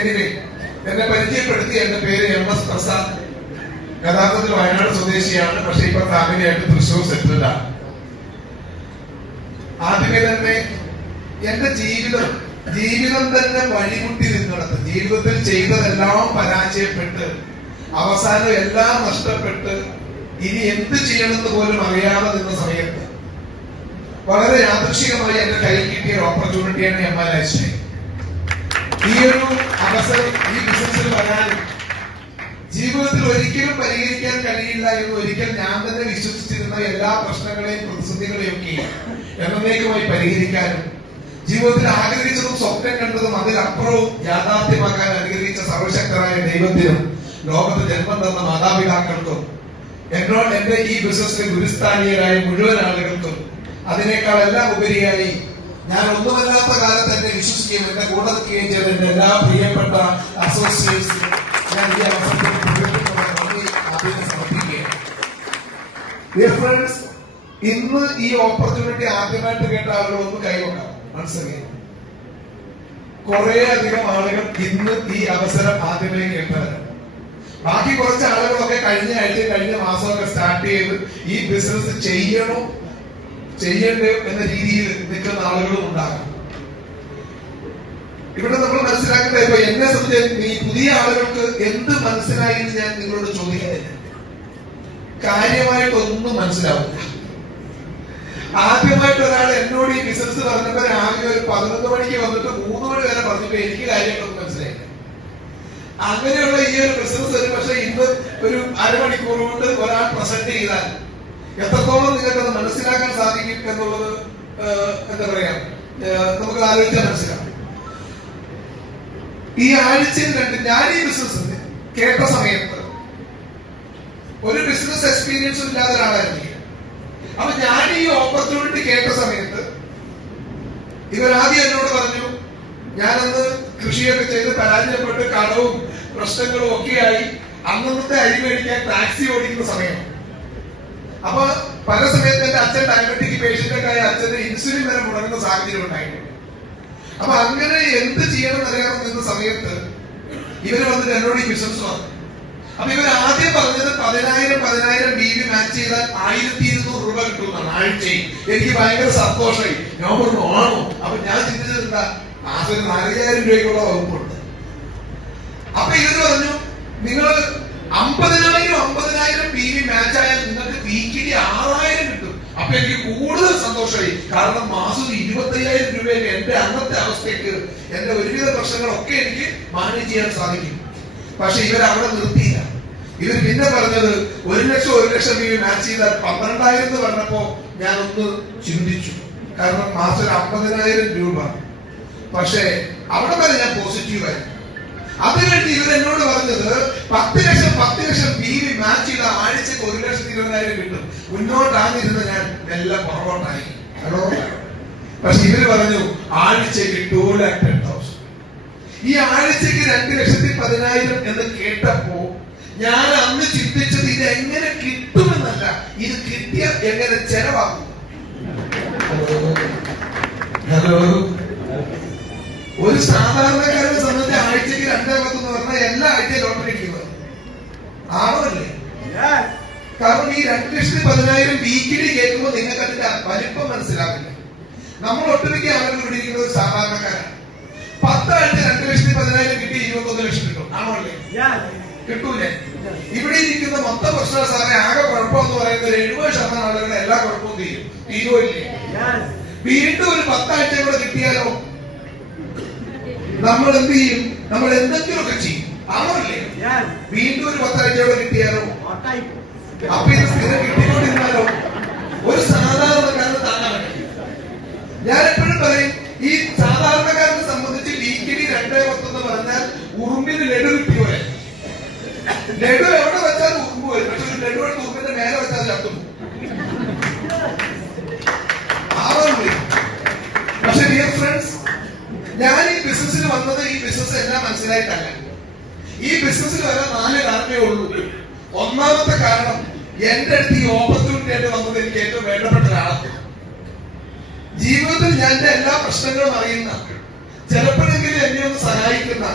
Anyway, എന്നെ പരിചയപ്പെടുത്തി. എന്റെ പേര് MS പ്രസാദ്. യഥാർത്ഥത്തിൽ വയനാട് സ്വദേശിയാണ്. പക്ഷെ ഇപ്പൊ ഫാമിലിയായിട്ട് തൃശ്ശൂർ സെറ്റിൽഡ് ആണ്. ആദ്യമേ തന്നെ എന്റെ ജീവിതം തന്നെ വഴിമുട്ടി നിന്നിടത്ത്, ജീവിതത്തിൽ ചെയ്തതെല്ലാം പരാജയപ്പെട്ട് അവസാനം എല്ലാം നഷ്ടപ്പെട്ട് ഇനി എന്ത് ചെയ്യണമെന്ന് പോലും അറിയാതെ നിന്ന സമയത്ത് വളരെ യാദൃശ്ചികമായി എന്റെ കയ്യിൽ കിട്ടിയ ഒരു ഓപ്പർച്യൂണിറ്റിയാണ് MA ലൈഫ് സ്റ്റൈൽ. ഈ ഒരു അവസരം ഈ ബിസിനസ്സിൽ വരാനും ജീവിതത്തിൽ ഒരിക്കലും പരിഹരിക്കാൻ കഴിയില്ല എന്ന് ഒരിക്കൽ ഞാൻ തന്നെ വിശ്വസിച്ചിരുന്ന എല്ലാ പ്രശ്നങ്ങളെയും പ്രതിസന്ധികളെയും ഒക്കെ എന്നേക്കുമായി പരിഹരിക്കാനും ജീവിതത്തിൽ ആഗ്രഹിച്ചതും സ്വപ്നം കണ്ടതും അതിലപ്പുറവും യാഥാർത്ഥ്യമാക്കാൻ അനുഗ്രഹിച്ച സർവശക്തരായ ദൈവത്തിനും ലോകത്ത് ജന്മം തന്ന മാതാപിതാക്കൾക്കും എന്നോട് എന്റെ ഈ ബിസിനസ്സിലെ ഗുരുസ്ഥാനീയരായ മുഴുവൻ ആളുകൾക്കും അതിനേക്കാൾ എല്ലാം ഉപരിയായി ഞാൻ ഒന്നുമല്ലാത്ത കാലത്ത് എന്നെ വിശ്വസിക്കുകയും എന്റെ കൂടെ നിൽക്കുകയും ചെയ്ത എന്റെ എല്ലാ പ്രിയപ്പെട്ട അസോസിയേറ്റ്സിനും ഞാൻ ഈ അവസരത്തിൽ സമർപ്പിക്കുകയാണ്. ഡിയർ ഫ്രണ്ട്സ്, ഇന്ന് ഈ ഓപ്പർച്യൂണിറ്റി ആദ്യമായിട്ട് കേട്ട ആളുകൾ ഒന്ന് കൈകൊണ്ടാണ് മനസ്സിലായി. കുറെ അധികം ആളുകൾ ഇന്ന് ഈ അവസരം ആദ്യമേ കേട്ടവരാണ്. ബാക്കി കുറച്ച് ആളുകളൊക്കെ കഴിഞ്ഞ ആഴ്ച കഴിഞ്ഞ മാസമൊക്കെ സ്റ്റാർട്ട് ചെയ്ത് ഈ ബിസിനസ് ചെയ്യണ്ടേ എന്ന രീതിയിൽ നിൽക്കുന്ന ആളുകളും ഉണ്ടാകും. ഇവിടെ നമ്മൾ മനസ്സിലാക്കേണ്ടത് ഇപ്പൊ എന്നെ സംബന്ധിച്ച് ഈ പുതിയ ആളുകൾക്ക് എന്ത് മനസ്സിലായി എന്ന് ഞാൻ നിങ്ങളോട് ചോദിക്കുന്നില്ല. കാര്യമായിട്ടൊന്നും മനസ്സിലാവില്ല. ആദ്യമായിട്ട് ഒരാൾ എന്നോട് ഈ ബിസിനസ് പറഞ്ഞപ്പോൾ രാവിലെ ഒരു 11 മണിക്ക് വന്നിട്ട് 3 മണി വരെ പറഞ്ഞിട്ട് എനിക്ക് കാര്യങ്ങളൊന്നും മനസ്സിലായില്ല. അങ്ങനെയുള്ള ഈ ഒരു ബിസിനസ് ഒരു പക്ഷെ ഇന്ന് ഒരു അരമണിക്കൂർ കൊണ്ട് ഒരാൾ പ്രസന്റ് ചെയ്താൽ എത്രത്തോളം നിങ്ങൾക്കത് മനസ്സിലാക്കാൻ സാധിക്കും എന്നുള്ളത് എന്താ പറയാ നമുക്ക് ആലോചിച്ചാൽ മനസ്സിലാവും. ഈ ആഴ്ചയിൽ ഞാൻ ഈ ബിസിനസ് കേട്ട സമയത്ത് ഒരു ബിസിനസ് എക്സ്പീരിയൻസും ഇല്ലാത്ത ഒരാളായിരുന്നു. അപ്പൊ ഞാൻ ഈ ഓപ്പർച്യൂണിറ്റി കേട്ട സമയത്ത് ഇവരാദ്യം എന്നോട് പറഞ്ഞു, ഞാനന്ന് കൃഷിയൊക്കെ ചെയ്ത് പരാജയപ്പെട്ട് കടവും പ്രശ്നങ്ങളും ഒക്കെയായി അന്നത്തെ അരി മേടിക്കാൻ ടാക്സി ഓടിക്കുന്ന സമയം. അപ്പൊ പല സമയത്ത് എന്റെ അച്ഛൻ ഡയബറ്റിക് പേഷ്യന്റ് ആയ അച്ഛന് ഇൻസുലിൻ വരെ മുടങ്ങുന്ന സാഹചര്യം ഉണ്ടായിട്ടുണ്ട്. അപ്പൊ അങ്ങനെ എന്ത് ചെയ്യണം അറിയാൻ നിന്ന സമയത്ത് ഇവര് വന്നിട്ട് എന്നോട് ഈ ബിസിനസ് പറഞ്ഞു. അപ്പൊ ഇവർ ആദ്യം പറഞ്ഞത് 10,000 BV മാച്ച് ചെയ്താൽ 1,200 രൂപ കിട്ടുമെന്നാണ് ആഴ്ചയിൽ. എനിക്ക് ഭയങ്കര സന്തോഷമായി. ഞാൻ പറഞ്ഞു ആണോ? അപ്പൊ ഞാൻ ചിന്തിച്ചതെന്താ, മാസം 4,000 രൂപയ്ക്കുള്ള വകുപ്പുണ്ട്. അപ്പൊ ഇവര് പറഞ്ഞു, നിങ്ങൾ 50,000 BV മാച്ച് ആയാൽ നിങ്ങൾക്ക് വീക്കിലി 6,000 കിട്ടും. അപ്പൊ എനിക്ക് കൂടുതൽ സന്തോഷമായി. കാരണം മാസം 25,000 രൂപയൊക്കെ എന്റെ അന്നത്തെ അവസ്ഥയ്ക്ക് എന്റെ ഒരുവിധ പ്രശ്നങ്ങളൊക്കെ എനിക്ക് മാനേജ് ചെയ്യാൻ സാധിക്കും. പക്ഷെ ഇവരവിടെ നിർത്തിയില്ല. ഇവർ പിന്നെ പറഞ്ഞത് 1,00,000 BV മാച്ച് ചെയ്താൽ 12,000 എന്ന് പറഞ്ഞപ്പോ ഞാനൊന്ന് ചിന്തിച്ചു. കാരണം മാസം 50,000 രൂപ. പക്ഷെ അവിടെ വരെ ഞാൻ പോസിറ്റീവായി. അത് കഴിഞ്ഞ് ഇവരെന്നോട് പറഞ്ഞത് 10,00,000 BV മാച്ച് ചെയ്ത ആഴ്ചക്ക് 1,20,000 കിട്ടും. മുന്നോട്ടാണിരുന്ന ഞാൻ എല്ലാം പുറകോട്ടായി. പക്ഷെ ഇവര് പറഞ്ഞു ആഴ്ചക്ക് 2,10,000. ഈ ആഴ്ചക്ക് 2,10,000 എന്ന് കേട്ടപ്പോ ഞാൻ അന്ന് ചിന്തിച്ചത് ഇത് എങ്ങനെ കിട്ടുമെന്നല്ല, ഇത് കിട്ടിയാൽ എങ്ങനെ ചെലവാകും. ഹലോ, ഒരു സാധാരണക്കാരനെ സംബന്ധിച്ച് ആഴ്ചക്ക് 2,10,000 എന്ന് പറഞ്ഞാൽ എല്ലാ ആഴ്ചയും ലോട്ടറി അടിക്കുന്നത് ആണല്ലേ? കാരണം ഈ 2,10,000 വീക്കിലി കേൾക്കുമ്പോൾ നിങ്ങൾക്ക് അതിന്റെ വലിപ്പം മനസ്സിലാവില്ല. നമ്മൾ ഒട്ടുമിക്ക ആളുകൾ ഇവിടെ ഇരിക്കുന്നത് ഒരു സാധാരണക്കാരാണ്. 10 ആഴ്ച 2,10,000 കിട്ടി 21 ലക്ഷം കിട്ടും. ആണല്ലേ? കിട്ടൂലേ? ഇവിടെ ഇരിക്കുന്ന മൊത്തം പ്രശ്നം സാറേ ആകെ കുഴപ്പമെന്ന് പറയുന്നത് 70% ആളുകളുടെ എല്ലാ കുഴപ്പവും തീരുവല്ലേ? വീണ്ടും ഒരു 10 ആഴ്ച കൂടെ കിട്ടിയാലോ നമ്മൾ എന്ത് ചെയ്യും? നമ്മൾ എന്തെങ്കിലുമൊക്കെ ചെയ്യും. ആണല്ലേ? വീണ്ടും ഒരു 10 ആഴ്ച കൂടെ കിട്ടിയാലോ? അപ്പൊ ഇത് സ്ഥിരം കിട്ടിക്കൊണ്ടിരുന്നാലോ? ഒരു സാധാരണക്കാരന് താങ്ങാൻ പറ്റില്ല. ഞാൻ എപ്പോഴും പറയും, ഈ സാധാരണക്കാരനെ സംബന്ധിച്ച് വീക്കിലി 2,10 എന്ന് പറഞ്ഞാൽ ഉറുമ്പിന് ലഡു കിട്ടിയോലെ. ലഡു എവിടെ വെച്ചാൽ ഉറുമ്പ് വരും. പക്ഷെ ഒരു ലഡു എടുത്ത് ഉറുമ്പിന്റെ മേലെ വെച്ചാൽ ചത്തും. പക്ഷെ ഡിയർ ഫ്രണ്ട്സ്, ഞാൻ ഈ ബിസിനസ്സിൽ വന്നത് ഈ ബിസിനസ് എല്ലാം മനസ്സിലായിട്ടല്ല. ഈ ബിസിനസ്സിൽ വരാൻ 4 കാരണമേ ഉള്ളൂ. ഒന്നാമത്തെ കാരണം, എന്റെ അടുത്ത് ഈ ഓപ്പർച്യൂണിറ്റി ആയിട്ട് വന്നത് എനിക്ക് ഏറ്റവും വേണ്ടപ്പെട്ട ഒരാളാണ്. ജീവിതത്തിൽ ഞാൻ എന്റെ എല്ലാ പ്രശ്നങ്ങളും അറിയുന്ന, ചിലപ്പോഴെങ്കിലും എന്നെ ഒന്ന് സഹായിക്കുന്ന,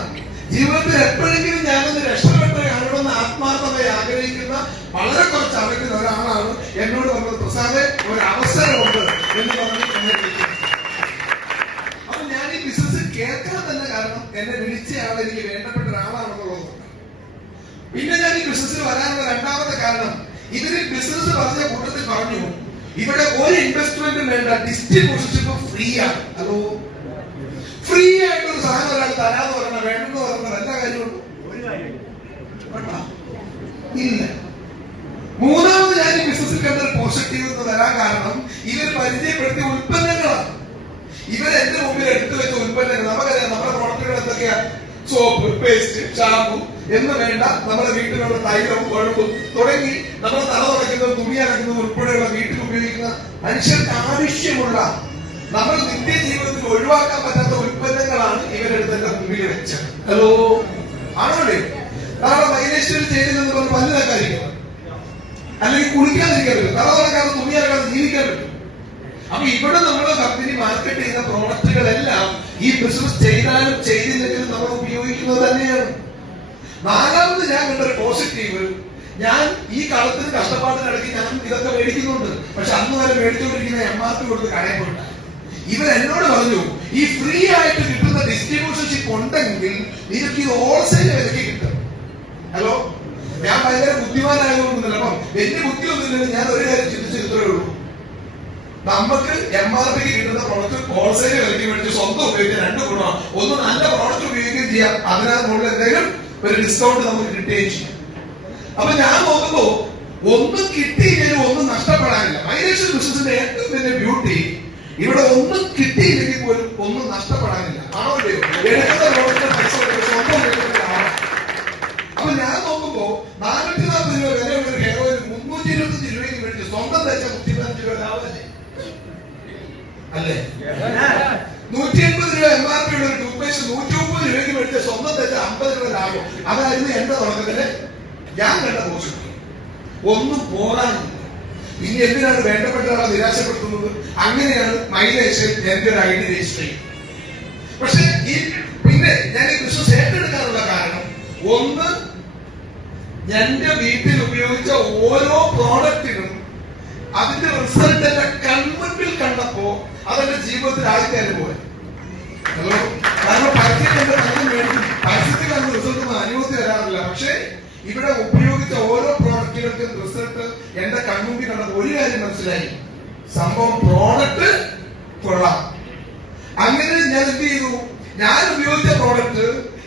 ജീവിതത്തിൽ എപ്പോഴെങ്കിലും ഞാനൊന്ന് രക്ഷപ്പെട്ട് കാണണമെന്ന് ആത്മാർത്ഥമായി ആഗ്രഹിക്കുന്ന വളരെ കുറച്ച് അറിയുന്ന ഒരാളാണ് എന്നോട് പറഞ്ഞത്, പ്രസാദേ ഒരു അവസരമുണ്ട് എന്ന് പറഞ്ഞ് എന്നെ വിളിക്കുന്നത്. അപ്പൊ ഞാൻ ഈ ബിസിനസ് കേൾക്കാൻ തന്നെ കാരണം എന്നെ വിളിച്ചയാൾ എനിക്ക് വേണ്ടപ്പെട്ട ഒരാളാണെന്നുള്ളത്. പിന്നെ ഞാൻ ഈ ബിസിനസ്സിൽ വരാനുള്ള രണ്ടാമത്തെ കാരണം, ഇതിന് ബിസിനസ് പറഞ്ഞ കൂട്ടത്തിൽ പറഞ്ഞു ഇവിടെ ഒരു ഇൻവെസ്റ്റ്മെന്റും വേണ്ട, ഡിസ്ട്രിബ്യൂഷൻഷിപ്പ് ഫ്രീ ആണ്. ഹലോ, ഫ്രീ ആയിട്ടൊരു സാധനം ഒരാൾ തരാന്ന് പറഞ്ഞാൽ വേണ്ടെന്ന് പറഞ്ഞാൽ എല്ലാ കാര്യമുള്ളൂ ഇല്ല. മൂന്നാമത് ഞാൻ ഈ ബിസിനസ്സിൽ കണ്ട പോസിറ്റീവ് എന്ന് വരാൻ കാരണം ഇവർ പരിചയപ്പെടുത്തിയ ഉൽപ്പന്നങ്ങളാണ്. ഇവർ എന്റെ മുമ്പിൽ എടുത്തു വെച്ച ഉൽപ്പന്നങ്ങൾ, നമുക്കറിയാം നമ്മുടെ പ്രൊഡക്റ്റുകൾ എന്തൊക്കെയാണ്, സോപ്പ്, പേസ്റ്റ്, ഷാമ്പു എന്ന് വേണ്ട നമ്മുടെ വീട്ടിലുള്ള തൈലവും കൊഴുപ്പും തുടങ്ങി നമ്മുടെ തല തുടയ്ക്കുന്നതും തുണി അലക്കുന്നതും ഉൾപ്പെടെയുള്ള വീട്ടിൽ ഉപയോഗിക്കുന്ന മനുഷ്യർക്ക് ആവശ്യമുള്ള നമ്മൾ നിത്യ ജീവിതത്തിൽ ഒഴിവാക്കാൻ പറ്റാത്ത ഉൽപ്പന്നങ്ങളാണ് ഇവരെടുത്ത് എന്റെ മുമ്പിൽ വെച്ചത്. ഹലോ, ആണോടെ? കാരണം മൈലേശ്വരി ചെയ്തില്ലെന്ന് പറഞ്ഞ് പല്ല് തക്കാതിരിക്കണം, അല്ലെങ്കിൽ കുളിക്കാതിരിക്കാൻ പറ്റും, തല തുടക്കാതെ തുണി അലക്കാതെ ജീവിക്കാൻ പറ്റും. അപ്പൊ ഇവിടെ നമ്മുടെ കമ്പനി മാർക്കറ്റ് ചെയ്യുന്ന പ്രോഡക്റ്റുകളെല്ലാം ഈ ബിസിനസ് ചെയ്താലും ചെയ്തില്ലെങ്കിലും നമ്മൾ ഉപയോഗിക്കുന്നത് തന്നെയാണ്. നാലാമത് ഞാൻ കണ്ടൊരു പോസിറ്റീവ്, ഞാൻ ഈ കാലത്തിന് കഷ്ടപ്പാടിനിടയ്ക്ക് ഞാൻ ഇതൊക്കെ മേടിക്കുന്നുണ്ട്. പക്ഷെ അന്ന് വരെ മേടിച്ചുകൊണ്ടിരിക്കുന്ന MRP കൊടുത്ത് കടയിൽ പോയിട്ട് ഇവരെന്നോട് പറഞ്ഞു, ഈ ഫ്രീ ആയിട്ട് കിട്ടുന്ന ഡിസ്ട്രിബ്യൂഷൻഷിപ്പ് ഉണ്ടെങ്കിൽ നിനക്ക് ഇത് ഹോൾസെയിൽ വിലയ്ക്ക് കിട്ടും. ഹലോ, ഞാൻ ഭയങ്കര ബുദ്ധിമാനായതുകൊണ്ടല്ല, അപ്പം വലിയ ബുദ്ധിയൊന്നുമില്ലെങ്കിലും ഞാൻ ഒരു കാര്യം ചിന്തിച്ച് ഇത്രയേ ഉള്ളൂ, നമുക്ക് MRPക്ക് കിട്ടുന്ന പ്രോഡക്റ്റ് ഹോൾസെയിൽ വിലയ്ക്ക് മേടിച്ച് സ്വന്തം ഉപയോഗിക്കാൻ രണ്ട് ഗുണമാണ്. ഒന്ന്, നല്ല പ്രോഡക്റ്റ് ഉപയോഗിക്കുകയും ചെയ്യാം, അതിനകത്ത് എന്തെങ്കിലും ഒരു ഡിസ്കൗണ്ട് നമുക്ക് കിട്ടുകയും ചെയ്യും. അപ്പൊ ഞാൻ നോക്കുമ്പോ ഒന്നും കിട്ടിയില്ലെങ്കിലും ഒന്നും നഷ്ടപ്പെടാനില്ല. മൈലേശ്വരി ബിസിനസിന്റെ ഏറ്റവും വലിയ ബ്യൂട്ടി, ഇവിടെ ഒന്നും കിട്ടിയില്ലെങ്കിൽ പോലും ഒന്നും നഷ്ടപ്പെടാനില്ല. ആണോ ഇല്ലയോ? എടുക്കുന്ന പ്രോഡക്റ്റ് പൈസ സ്വന്തം ഉപയോഗിക്കുന്നതാണ്. അപ്പൊ ഞാൻ നോക്കുമ്പോ 440 രൂപ വിലയുള്ള ഒരു ഹെയർ ഓയിൽ 325 രൂപയ്ക്ക് മേടിച്ച് സ്വന്തം തയ്ച്ച 115 രൂപ ലാഭമല്ലേ? അല്ലേ? 180 രൂപ MRP ഉള്ള ഒരു ടൂത്ത് പേസ്റ്റ് 130 രൂപയ്ക്ക് മേടിച്ച സ്വന്തം തയ്ച്ച 50 രൂപ ലാഭം. അതായിരുന്നു എന്റെ തുടക്കത്തില് ഞാൻ കണ്ട പോസിറ്റീവ്. ഒന്നും പോകാനില്ല. പിന്നെ എന്തിനാണ് വേണ്ടപ്പെട്ട ആളെ നിരാശപ്പെടുത്തുന്നത്? അങ്ങനെയാണ് മൈലേശ്വരി എന്റെ ഒരു ID രജിസ്റ്റർ ചെയ്യുന്നത്. പക്ഷെ പിന്നെ ഞാൻ ഈ ബിസിനസ് ഏറ്റെടുക്കാനുള്ള കാരണം, ഒന്ന്, എന്റെ വീട്ടിൽ ഉപയോഗിച്ച ഓരോ പ്രോഡക്റ്റിനും അതിന്റെ റിസൾട്ട് എന്റെ കൺമുൻപിൽ കണ്ടപ്പോ അതെന്റെ ജീവിതത്തിൽ ആദ്യത്തെ അനുഭവം. ഹലോ, കാരണം പരസ്യത്തിൽ എന്റെ പലതും മേടിക്കും, പരസ്യത്തിൽ അന്ന് റിസൾട്ട് ഒന്നും അനുഭവത്തിൽ വരാറില്ല. പക്ഷെ ഇവിടെ ഉപയോഗിച്ച ഓരോ പ്രോഡക്റ്റുകൾക്കും റിസൾട്ട് എന്റെ കൺമുമ്പിൽ കണ്ടത് ഒരു കാര്യം മനസ്സിലായി, സംഭവം പ്രോഡക്റ്റ് കൊള്ളാം. അങ്ങനെ ഞാൻ എന്ത് ചെയ്തു, ഞാൻ ഉപയോഗിച്ച പ്രോഡക്റ്റ്,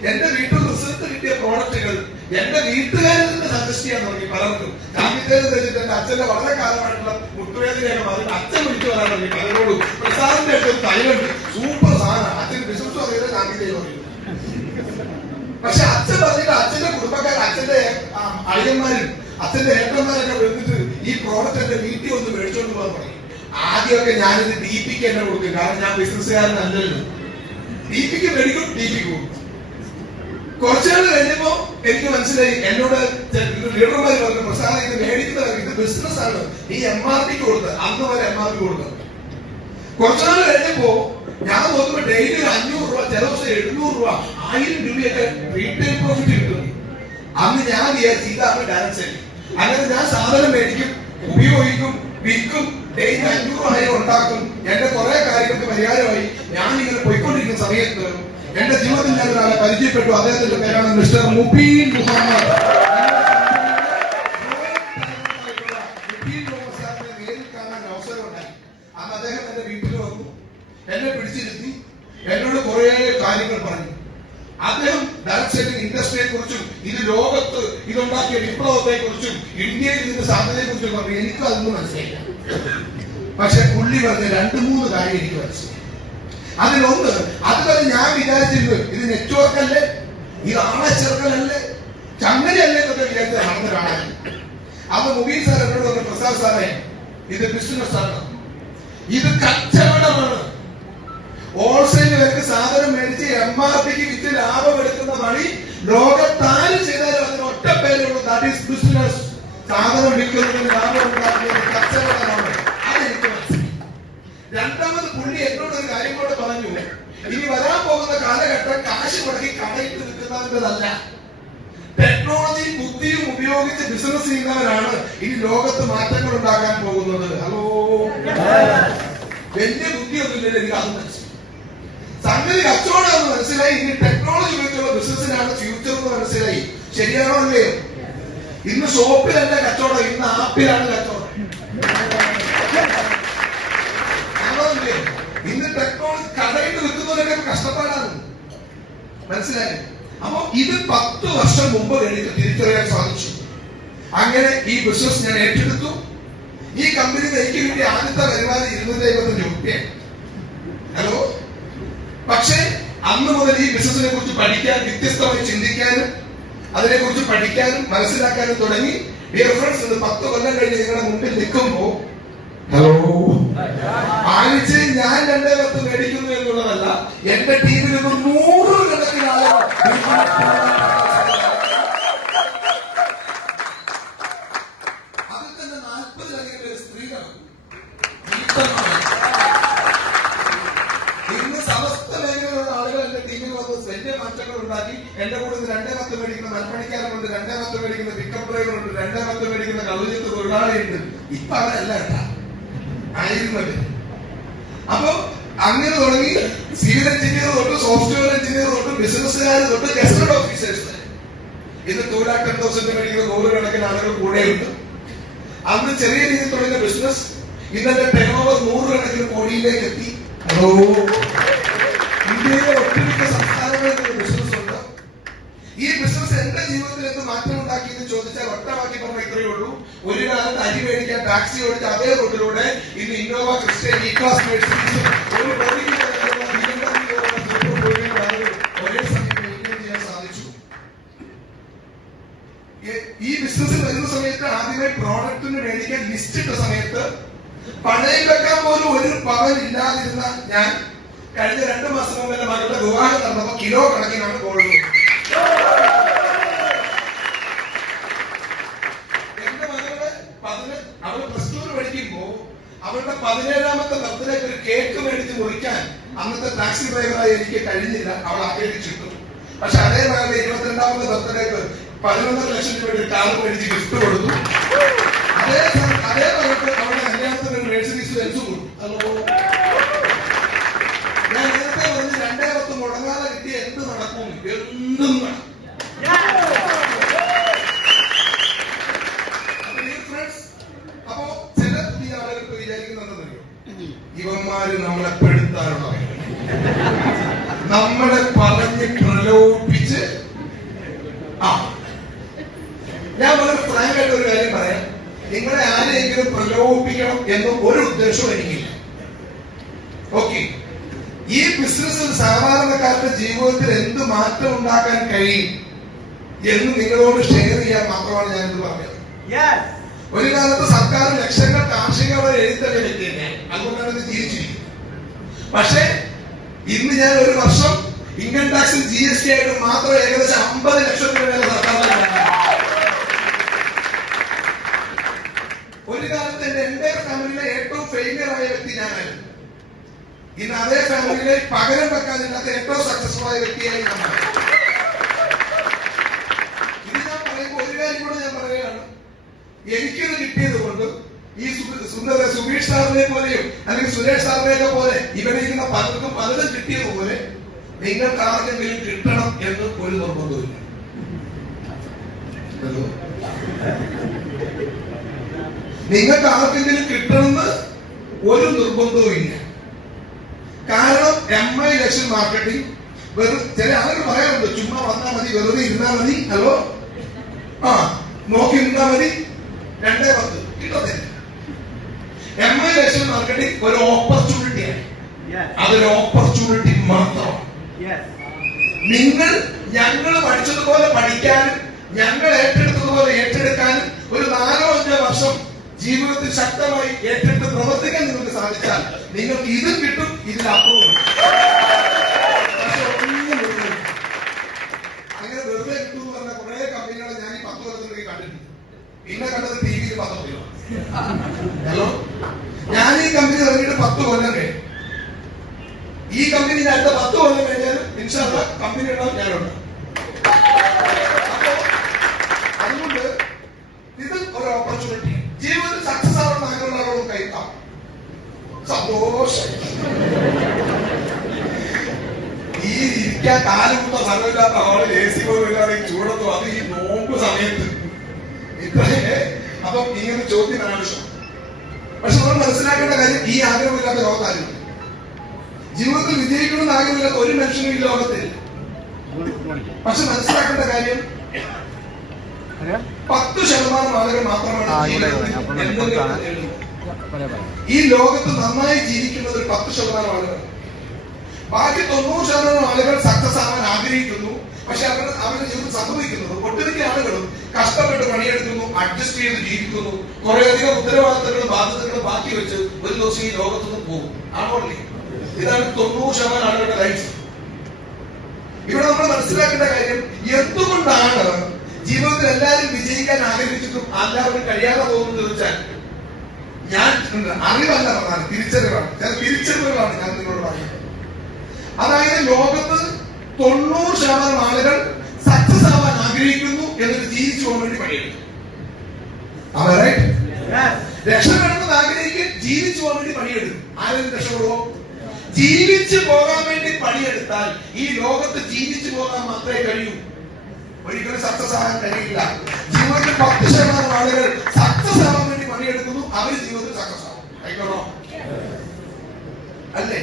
എന്റെ വീട്ടിൽ റിസൾട്ട് കിട്ടിയ പ്രോഡക്റ്റുകൾ എന്റെ വീട്ടുകാരിൽ നിന്ന് സജസ്റ്റ് ചെയ്യാൻ തുടങ്ങി. പലർക്കും കാമിത്തേര് തെച്ചിട്ട് എന്റെ അച്ഛന്റെ വളരെ കാലമായിട്ടുള്ള മുട്ടുവേദനയൊക്കെ പറഞ്ഞിട്ട് അച്ഛൻ വിളിച്ചു വരാൻ തുടങ്ങി. പലരോടും പ്രസാദിന്റെ അടുത്ത് തൈലുണ്ട്, സൂപ്പർ സാധനം, അച്ഛൻ ബിസിനസ് അറിയില്ല, കാമിത്തേര് പറയും. പക്ഷെ അച്ഛൻ പറഞ്ഞിട്ട് അച്ഛന്റെ കുടുംബക്കാർ, അച്ഛന്റെ അളിയന്മാരും അച്ഛന്റെ ഏട്ടന്മാരൊക്കെ വിളിച്ചിട്ട് ഈ പ്രോഡക്റ്റ് എന്റെ വീട്ടിൽ ഒന്ന് മേടിച്ചോണ്ട് പോകാൻ പറയും. ആദ്യമൊക്കെ ഞാനിത് DPക്ക് എന്നെ കൊടുക്കും, കാരണം ഞാൻ ബിസിനസ്സുകാരനല്ലല്ലോ. DPക്ക് മേടിക്കും, DPക്ക് കൊടുക്കും. കുറച്ചുനാൾ കഴിഞ്ഞപ്പോ എനിക്ക് മനസ്സിലായി, എന്നോട് ലീഡർമാർ പറഞ്ഞു, പ്രസാദം ഇത് മേടിക്കുന്നവർ ഇത് ബിസിനസ് ആണ്, ഈ MRPക്ക് കൊടുത്തത്. അന്ന് വരെ MRP കൊടുത്തത്. കുറച്ചുനാൾ കഴിഞ്ഞപ്പോ ഞാൻ നോക്കുമ്പോ ഡെയിലി 500 രൂപ, ചില ദിവസം 700 രൂപ, 1000 രൂപയൊക്കെ റീറ്റെയിൽ പ്രോഫിറ്റ് കിട്ടും. അന്ന് ഞാൻ വിചാരിച്ചു ഇതാണ് ഡയറക്റ്റ് സെല്ലിംഗ്. അങ്ങനെ ഞാൻ സാധനം മേടിക്കും, ഉപയോഗിക്കും, വിൽക്കും, ഡെയിലി 500 1000 ഉണ്ടാക്കും. എന്റെ കുറെ കാര്യങ്ങൾക്ക് പരിഹാരമായി. ഞാൻ ഇങ്ങനെ പോയിക്കൊണ്ടിരിക്കുന്ന സമയത്ത് എന്റെ ജീവിതത്തിൽ ഞാൻ ഒരാളെ പരിചയപ്പെട്ടു. അദ്ദേഹത്തിന്റെ പേരാണ് മിസ്റ്റർ മുബീൻ മുഹമ്മദ്. നേരിൽ കാണാൻ അവസരം ഉണ്ടായി. അന്ന് അദ്ദേഹം എന്റെ വീട്ടിൽ വന്നു, എന്നെ പിടിച്ചിരുത്തി, എന്നോട് കുറെ കാര്യങ്ങൾ പറഞ്ഞു. അദ്ദേഹം ഡയറക്ട് സെല്ലിംഗ് ഇൻഡസ്ട്രിയെ കുറിച്ചും ഇത് ലോകത്ത് ഇതുണ്ടാക്കിയ വിപ്ലവത്തെ കുറിച്ചും ഇന്ത്യയിൽ ഇതിന്റെ സാധ്യതയെ കുറിച്ചും പറഞ്ഞു. എനിക്കും അതൊന്നും മനസ്സിലായില്ല. പക്ഷെ പുള്ളി പറഞ്ഞ 2-3 കാര്യം എനിക്ക് മനസ്സിലായി. അതിലൊന്ന്, അതുവരെ ഞാൻ വിചാരിച്ചിരുന്നു ഇത് നെറ്റ്വർക്ക് അല്ലേ, ഇത് ആളച്ചേർക്കലല്ലേ, ചങ്ങലയല്ലേ എന്നൊക്കെ വിചാരിച്ചത് നടന്ന് കാണാൻ. അന്ന് മുബീൻ സാർ എന്നോട് പറഞ്ഞു, പ്രസാദ് സാറേ ഇത് ബിസിനസ് ആണ്, ഇത് കച്ചവടമാണ്. ഹോൾസെയിൽ വിലക്ക് സാധനം മേടിച്ച് MRPക്ക് വിറ്റ് ലാഭം എടുക്കുന്ന വഴി ലോകത്താര് ചെയ്താലും അതിന് ഒറ്റ പേരുള്ളൂ, ദാറ്റ് ഈസ് ബിസിനസ്. സാധനം വിൽക്കുന്നതിന് ലാഭം ഉണ്ടാക്കുന്നത് കച്ചവടമാണ്. അതെനിക്ക് മനസ്സിലായി. രണ്ടാമത് പുള്ളി എന്നോട് ഒരു കാര്യം കൂടെ പറഞ്ഞു, ഇനി വരാൻ പോകുന്ന കാലഘട്ടം കാശ് മുടക്കി കടയിട്ട് നിൽക്കുന്ന ലോകത്തിൻ്റെതല്ല. ടെക്നോളജിയും ബുദ്ധിയും ഉപയോഗിച്ച് ബിസിനസ് ചെയ്യുന്നവരാണ് ഇനി ലോകത്ത് മാറ്റങ്ങൾ ഉണ്ടാക്കാൻ പോകുന്നത്. ഹലോ, വലിയ ബുദ്ധിയൊന്നുമില്ല, എനിക്ക് അത് മനസ്സിലായി. സംഗതി കച്ചവടം മനസ്സിലായി. ഇനി ടെക്നോളജി ഉപയോഗിച്ചുള്ള ബിസിനസ്സിനാണ് ഫ്യൂച്ചർ എന്ന് മനസ്സിലായി. ശരിയാണോ അല്ലേ? ഇന്ന് ഷോപ്പിലല്ല കച്ചവടം, ഇന്ന് ആപ്പിലാണ് കച്ചവടം. ആണോല്ലേ? ഇന്ന് ടെക്നോളജി കടയിൽ വിൽക്കുന്നവരൊക്കെ കഷ്ടപ്പാടാണ്. മനസ്സിലായി? അപ്പൊ ഇത് 10 വർഷം മുമ്പ് എനിക്ക് തിരിച്ചറിയാൻ സാധിച്ചു. അങ്ങനെ ഈ ബിസിനസ് ഞാൻ ഏറ്റെടുത്തു. ഈ കമ്പനിയിൽ എനിക്ക് കിട്ടിയ ആദ്യത്തെ വരുമാനം 250 രൂപയാണ്. ഹലോ, പക്ഷേ അന്ന് മുതൽ ഈ ബിസിനസിനെ കുറിച്ച് പഠിക്കാൻ, വ്യത്യസ്തമായി ചിന്തിക്കാനും അതിനെക്കുറിച്ച് പഠിക്കാനും മനസ്സിലാക്കാനും തുടങ്ങി. ഡിയർ ഫ്രണ്ട്സ്, ഇത് 10 കൊല്ലം കഴിഞ്ഞ് നിങ്ങളുടെ മുമ്പിൽ നിൽക്കുമ്പോ ഹലോ, ആഴ്ചയിൽ ഞാൻ 210 മേടിക്കുന്നു എന്നുള്ളതല്ല, എന്റെ ടീമിൽ 100 കണക്കിന് ആളുകൾ അതിൽ തന്നെ 40-ലധികം സ്ത്രീകളാണ്. ഇന്ന് സമസ്ത മേഖലയിലുള്ള ആളുകൾ എന്റെ ടീമിൽ വന്ന് വലിയ മാറ്റങ്ങൾ ഉണ്ടാക്കി. എന്റെ കൂടെ 210 മേടിക്കുന്ന മൽപ്പണിക്കാരുണ്ട്, 210 മേടിക്കുന്ന പിക്കപ്പ് ഡ്രൈവറുണ്ട്, 210 മേടിക്കുന്ന കൗലിയത്ത് തൊഴിലാളിയുണ്ട്. ഇപ്പൊ അവരല്ല കേട്ടാ ആയിരുന്നത്. അപ്പൊ അങ്ങനെ തുടങ്ങി സിവിൽ എഞ്ചിനീയർ തൊട്ട് സോഫ്റ്റ്വെയർ എഞ്ചിനീയർ തൊട്ട് ബിസിനസ്സുകാർ തൊട്ട് ഗസറ്റഡ് ഓഫീസേഴ്സ്. ഇന്ന് 2,10,000 മേടിക്കുന്ന 100 കണക്കിന് ആളുകൾ കൂടെയുണ്ട്. അന്ന് ചെറിയ രീതിയിൽ തുടങ്ങിയ ബിസിനസ് ഇന്നത്തെ ടേൺ ഓവർ 100 കണക്കിന് കോടിയിലേക്ക് എത്തി. ഹലോ, ഇന്ത്യയിലെ ഒട്ടുമിക്ക സംസ്ഥാനങ്ങളിൽ ബിസിനസ് ഉണ്ട്. ഈ ബിസിനസ് എന്റെ ജീവിതത്തിൽ എന്ത് മാറ്റം ഉണ്ടാക്കി എന്ന് ചോദിച്ചാൽ ഒറ്റവാക്കി പറഞ്ഞ ഇത്രയേ ഉള്ളൂ. ഒരു കാലത്ത് അരി മേടിക്കാൻ ടാക്സി ഓടിച്ച അതേ റോഡിലൂടെ ഇന്ന് ഇന്നോവ ക്രിസ്റ്റ ഇ ക്ലാസ് മെഴ്സിഡീസും ഒരു കോടിക്ക് ഒരേ സമയം മെയിൻറ്റെയിൻ ചെയ്യാൻ സാധിച്ചു. ഈ ബിസിനസ്സിൽ വരുന്ന സമയത്ത് ആദ്യമായി പ്രോഡക്റ്റിന് മേടിക്കാൻ ലിസ്റ്റ് ഇട്ട സമയത്ത് പണയം വെക്കാൻ പോലും ഒരു പവൻ ഇല്ലാതിരുന്ന ഞാൻ കഴിഞ്ഞ 2 മാസം മുമ്പ് എന്റെ മകളുടെ വിവാഹം നടന്നപ്പോ കിലോ കണക്കിനാണ് ഗോൾഡ്. എന്റെ മകളുടെ അവള് +2 പഠിക്കുമ്പോ അവളുടെ 17ാമത്തെ ബർത്ത്ഡേക്ക് ഒരു കേക്ക് മേടിച്ച് മുറിക്കാൻ അന്നത്തെ ടാക്സി ഡ്രൈവറായി എനിക്ക് കഴിഞ്ഞില്ല. അവൾ അപേക്ഷിച്ചിട്ടു. പക്ഷെ അതേ മകളുടെ 22ാമത്തെ ബർത്ത്ഡേക്ക് 11 ലക്ഷം രൂപയുടെ കാർ മേടിച്ച് ഗിഫ്റ്റ് കൊടുത്തു. അതേ മകൾക്ക് അവളുടെ കല്യാണത്തിന് ഒരു മെഴ്സിഡീസ് ബെൻസ് കൊടുത്തു. ഞാൻ നേരത്തെ പറഞ്ഞ് 210 മുടങ്ങാതെ കിട്ടിയ എന്ത് നടക്കും, എന്തും നടക്കും. അപ്പോ ചില പുതിയ ആളുകൾക്ക് വിചാരിക്കുന്നറിയോ, ഇവന്മാര് നമ്മളെ പെടുത്താനുള്ള നമ്മളെ പറഞ്ഞ് പ്രലോഭിപ്പിച്ച്. ഞാൻ വളരെ ഫ്രാങ്കായിട്ട് ഒരു കാര്യം പറയാം. നിങ്ങളെ ആരെയെങ്കിലും പ്രലോഭിപ്പിക്കണം എന്നും ഒരു ഉദ്ദേശവും എനിക്കില്ല. ഓക്കെ, ഈ ബിസിനസ്സിൽ സാധാരണക്കാരുടെ ജീവിതത്തിൽ എന്ത് മാറ്റം ഉണ്ടാക്കാൻ കഴിയും എന്ന് നിങ്ങളോട് ഷെയർ ചെയ്യാൻ മാത്രമാണ് ഞാനിത് പറഞ്ഞത്. ഒരു കാലത്ത് സർക്കാർ ലക്ഷങ്ങൾ കാർഷിക എഴുത്തന്നെ വെക്കുന്നത്, അതുകൊണ്ടാണ് ഇത് തിരിച്ചിരിക്കുന്നത്. പക്ഷേ ഇന്ന് ഞാൻ ഒരു വർഷം ഇൻകം ടാക്സിൽ GST ആയിട്ട് മാത്രം ഏകദേശം 50 ലക്ഷം രൂപ സർക്കാർ. ഒരു കാലത്ത് എന്റെ ഫാമിലിയിലെ ഏറ്റവും ഫെയിലിയർ ആയ വ്യക്തി ഞാനായിരുന്നു. ഇന്ന് അതേ ഫാമിലിയിലെ പകരം വെക്കാനില്ലാത്ത ഏറ്റവും സക്സസ്ഫുൾ ആയ വ്യക്തിയായി നമ്മൾ. ഇത് ഞാൻ പറയുമ്പോൾ ഒരു കാര്യം കൂടെ ഞാൻ പറയുകയാണ്. എനിക്കിത് കിട്ടിയത് കൊണ്ട് ഈ സുബീഷ് സാറിനെ പോലെയും അല്ലെങ്കിൽ സുരേഷ് സാറിനെയൊക്കെ പോലെ ഇവിടെ ഇരിക്കുന്ന പലർക്കും പലതും കിട്ടിയതുപോലെ നിങ്ങൾക്ക് ആർക്കെങ്കിലും കിട്ടണം എന്ന് ഒരു നിർബന്ധമില്ല. നിങ്ങൾക്ക് ആർക്കെങ്കിലും കിട്ടണമെന്ന് ഒരു നിർബന്ധവും ഇല്ല. കാരണം MI ലക്ഷൻ മാർക്കറ്റിംഗ് വെറും ചില ആളുകൾ പറയാറുണ്ട്, ചുമ്മാ വന്നാൽ മതി, വെറുതെ ഇരുന്നാൽ മതി, ഹലോ നോക്കി നിന്നാൽ മതി, 210 കിട്ടത്തില്ല. MI ലക്ഷൻ മാർക്കറ്റിംഗ് ഒരു ഓപ്പർച്യൂണിറ്റിയാണ്. അതൊരു ഓപ്പർച്യൂണിറ്റി മാത്രം. ഞങ്ങൾ പഠിച്ചതുപോലെ പഠിക്കാനും ഞങ്ങൾ ഏറ്റെടുത്തതുപോലെ ഏറ്റെടുക്കാനും ഒരു 4-5 വർഷം ജീവിതത്തിൽ ശക്തമായി ഏറ്റെടുത്ത് പ്രവർത്തിക്കാൻ നിങ്ങൾക്ക് സാധിച്ചാൽ നിങ്ങൾക്ക് ഇതും കിട്ടും, ഇതിലപ്പുറവും. പക്ഷെ ഒന്നും അങ്ങനെ വെറുതെ കിട്ടും എന്ന് പറഞ്ഞ കുറെ കമ്പനികളെ ഞാൻ ഈ 10 വർഷത്തിലേക്ക് കണ്ടിട്ടുണ്ട്. പിന്നെ കണ്ടത് TV-യിൽ പത്രത്തിലോ. ഹലോ, ഞാൻ ഈ കമ്പനി ഇറങ്ങിയിട്ട് 10 കൊല്ലം കഴിഞ്ഞു. ഈ കമ്പനി അടുത്ത 10 കൊല്ലം കഴിഞ്ഞാൽ ഇൻഷാ അല്ലാഹ് കമ്പനി ഉണ്ടാവും, ഞാനുണ്ടാവും. ഇരിക്കാൻ കാലുമുട്ട സ്ഥലമില്ലാത്ത ഹാളിൽ AC പോലും ഇല്ലാതെ ചൂടത്തും അത് ഈ നോമ്പ് സമയത്ത് ഇത്രയേ. അപ്പം ഇങ്ങനെ ചോദ്യം ആവശ്യം. പക്ഷെ നമ്മൾ മനസ്സിലാക്കേണ്ട കാര്യം, ഈ ആഗ്രഹമില്ലാത്ത ലോകത്താരും ജീവിതത്തിൽ വിജയിക്കണമെന്ന് ആഗ്രഹമില്ലാത്ത ഒരു മനുഷ്യനും ഈ ലോകത്തിൽ. പക്ഷെ മനസ്സിലാക്കേണ്ട കാര്യം 10% ആളുകൾ മാത്രമാണ് ഈ ലോകത്ത് നന്നായി ജീവിക്കുന്നത്. 10% ആളുകൾ. ബാക്കി 90% ആളുകൾ സക്സസ് ആവാൻ ആഗ്രഹിക്കുന്നു. പക്ഷെ അവരുടെ ജീവിതം സംഭവിക്കുന്നത് ഒട്ടുമിക്ക ആളുകളും കഷ്ടപ്പെട്ട് പണിയെടുക്കുന്നു, അഡ്ജസ്റ്റ് ചെയ്ത് ജീവിക്കുന്നു, കുറേയധികം ഉത്തരവാദിത്തങ്ങളും ബാധ്യതകളും ബാക്കി വെച്ച് ഒരു ദിവസം ഈ ലോകത്തുനിന്ന് പോകും. ആണോ? ഇതാണ് 90% ആളുകളുടെ ലൈഫ്. ഇവിടെ നമ്മൾ മനസ്സിലാക്കേണ്ട കാര്യം, എന്തുകൊണ്ടാണ് ജീവിതത്തിൽ എല്ലാവരും വിജയിക്കാൻ ആഗ്രഹിച്ചിട്ടും എല്ലാവരും കഴിയാതെ പോകുന്നത് വെച്ചാൽ, ഞാൻ അറിവല്ല പറഞ്ഞാൽ തിരിച്ചറിവാണ്. ചില തിരിച്ചറിവുകളാണ് ഞാൻ നിങ്ങളോട് പറയുന്നത്. അതായത് ലോകത്ത് 90% ആളുകൾ സക്സസ് ആവാൻ ആഗ്രഹിക്കുന്നു, എന്നിട്ട് ജീവിച്ചു പോകാൻ വേണ്ടി പണിയെടുക്കും. രക്ഷപ്പെടണമെന്ന് ആഗ്രഹിക്കും, ജീവിച്ചു പോകാൻ വേണ്ടി പണിയെടുക്കും. ആരെങ്കിലും രക്ഷപ്പെടുവോ? ജീവിച്ചു പോകാൻ വേണ്ടി പണിയെടുത്താൽ ഈ ലോകത്ത് ജീവിച്ചു പോകാൻ മാത്രമേ കഴിയൂ. ഒരിക്കലും സക്സസ് ആകാൻ കഴിയില്ല. ജീവിതത്തിൽ 10% ആളുകൾ സക്സസ് ആവാൻ വേണ്ടി പണിയെടുക്കുന്നു, അവർ ജീവിതത്തിൽ സക്സസ് ആവും. ആയിക്കോണോ? അല്ലേ?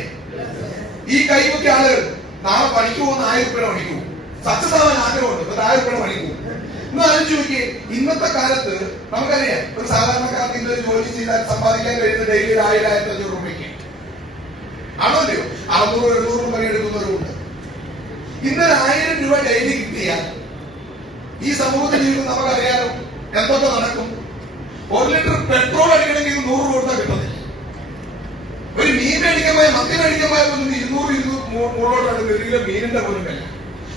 ഈ കൈവൊക്കെ ആളുകൾ നാളെ പണിക്ക് പോകുന്ന 1000 രൂപയുടെ പണിക്ക് പോകും. സക്സസ് ആവാൻ ആഗ്രഹമുണ്ട്, ഒരു 1000 രൂപയുടെ പണിക്ക് പോകും. ഇന്ന് ആലോചിച്ച് നോക്കിയേ, ഇന്നത്തെ കാലത്ത് നമുക്കറിയാം, ഒരു സാധാരണക്കാർക്ക് ഇന്നൊരു ജോലി ചെയ്താൽ സമ്പാദിക്കാൻ കഴിയുന്ന ഡെയിലി 1000-1500 രൂപയ്ക്ക് ആണോല്ലയോ? 600-700 പണിയെടുക്കുന്നവരുണ്ട്. ഇന്നൊരു 1000 രൂപ ഡെയിലി കിട്ടിയാൽ ഈ സമൂഹത്തിൽ ജീവിതം നമുക്കറിയാലോ എന്തൊക്കെ നടക്കും. 1 ലിറ്റർ പെട്രോൾ അടിക്കണമെങ്കിൽ 100 രൂപ കൊടുത്താൽ കിട്ടുന്നില്ല. ഒരു മീൻ മേടിക്കാൻ പോയ, മത്തി മേടിക്കാൻ പോയ പോലും 200 മുകളിലോട്ടാണ് വലിയ മീനിന്റെ പോലും വില.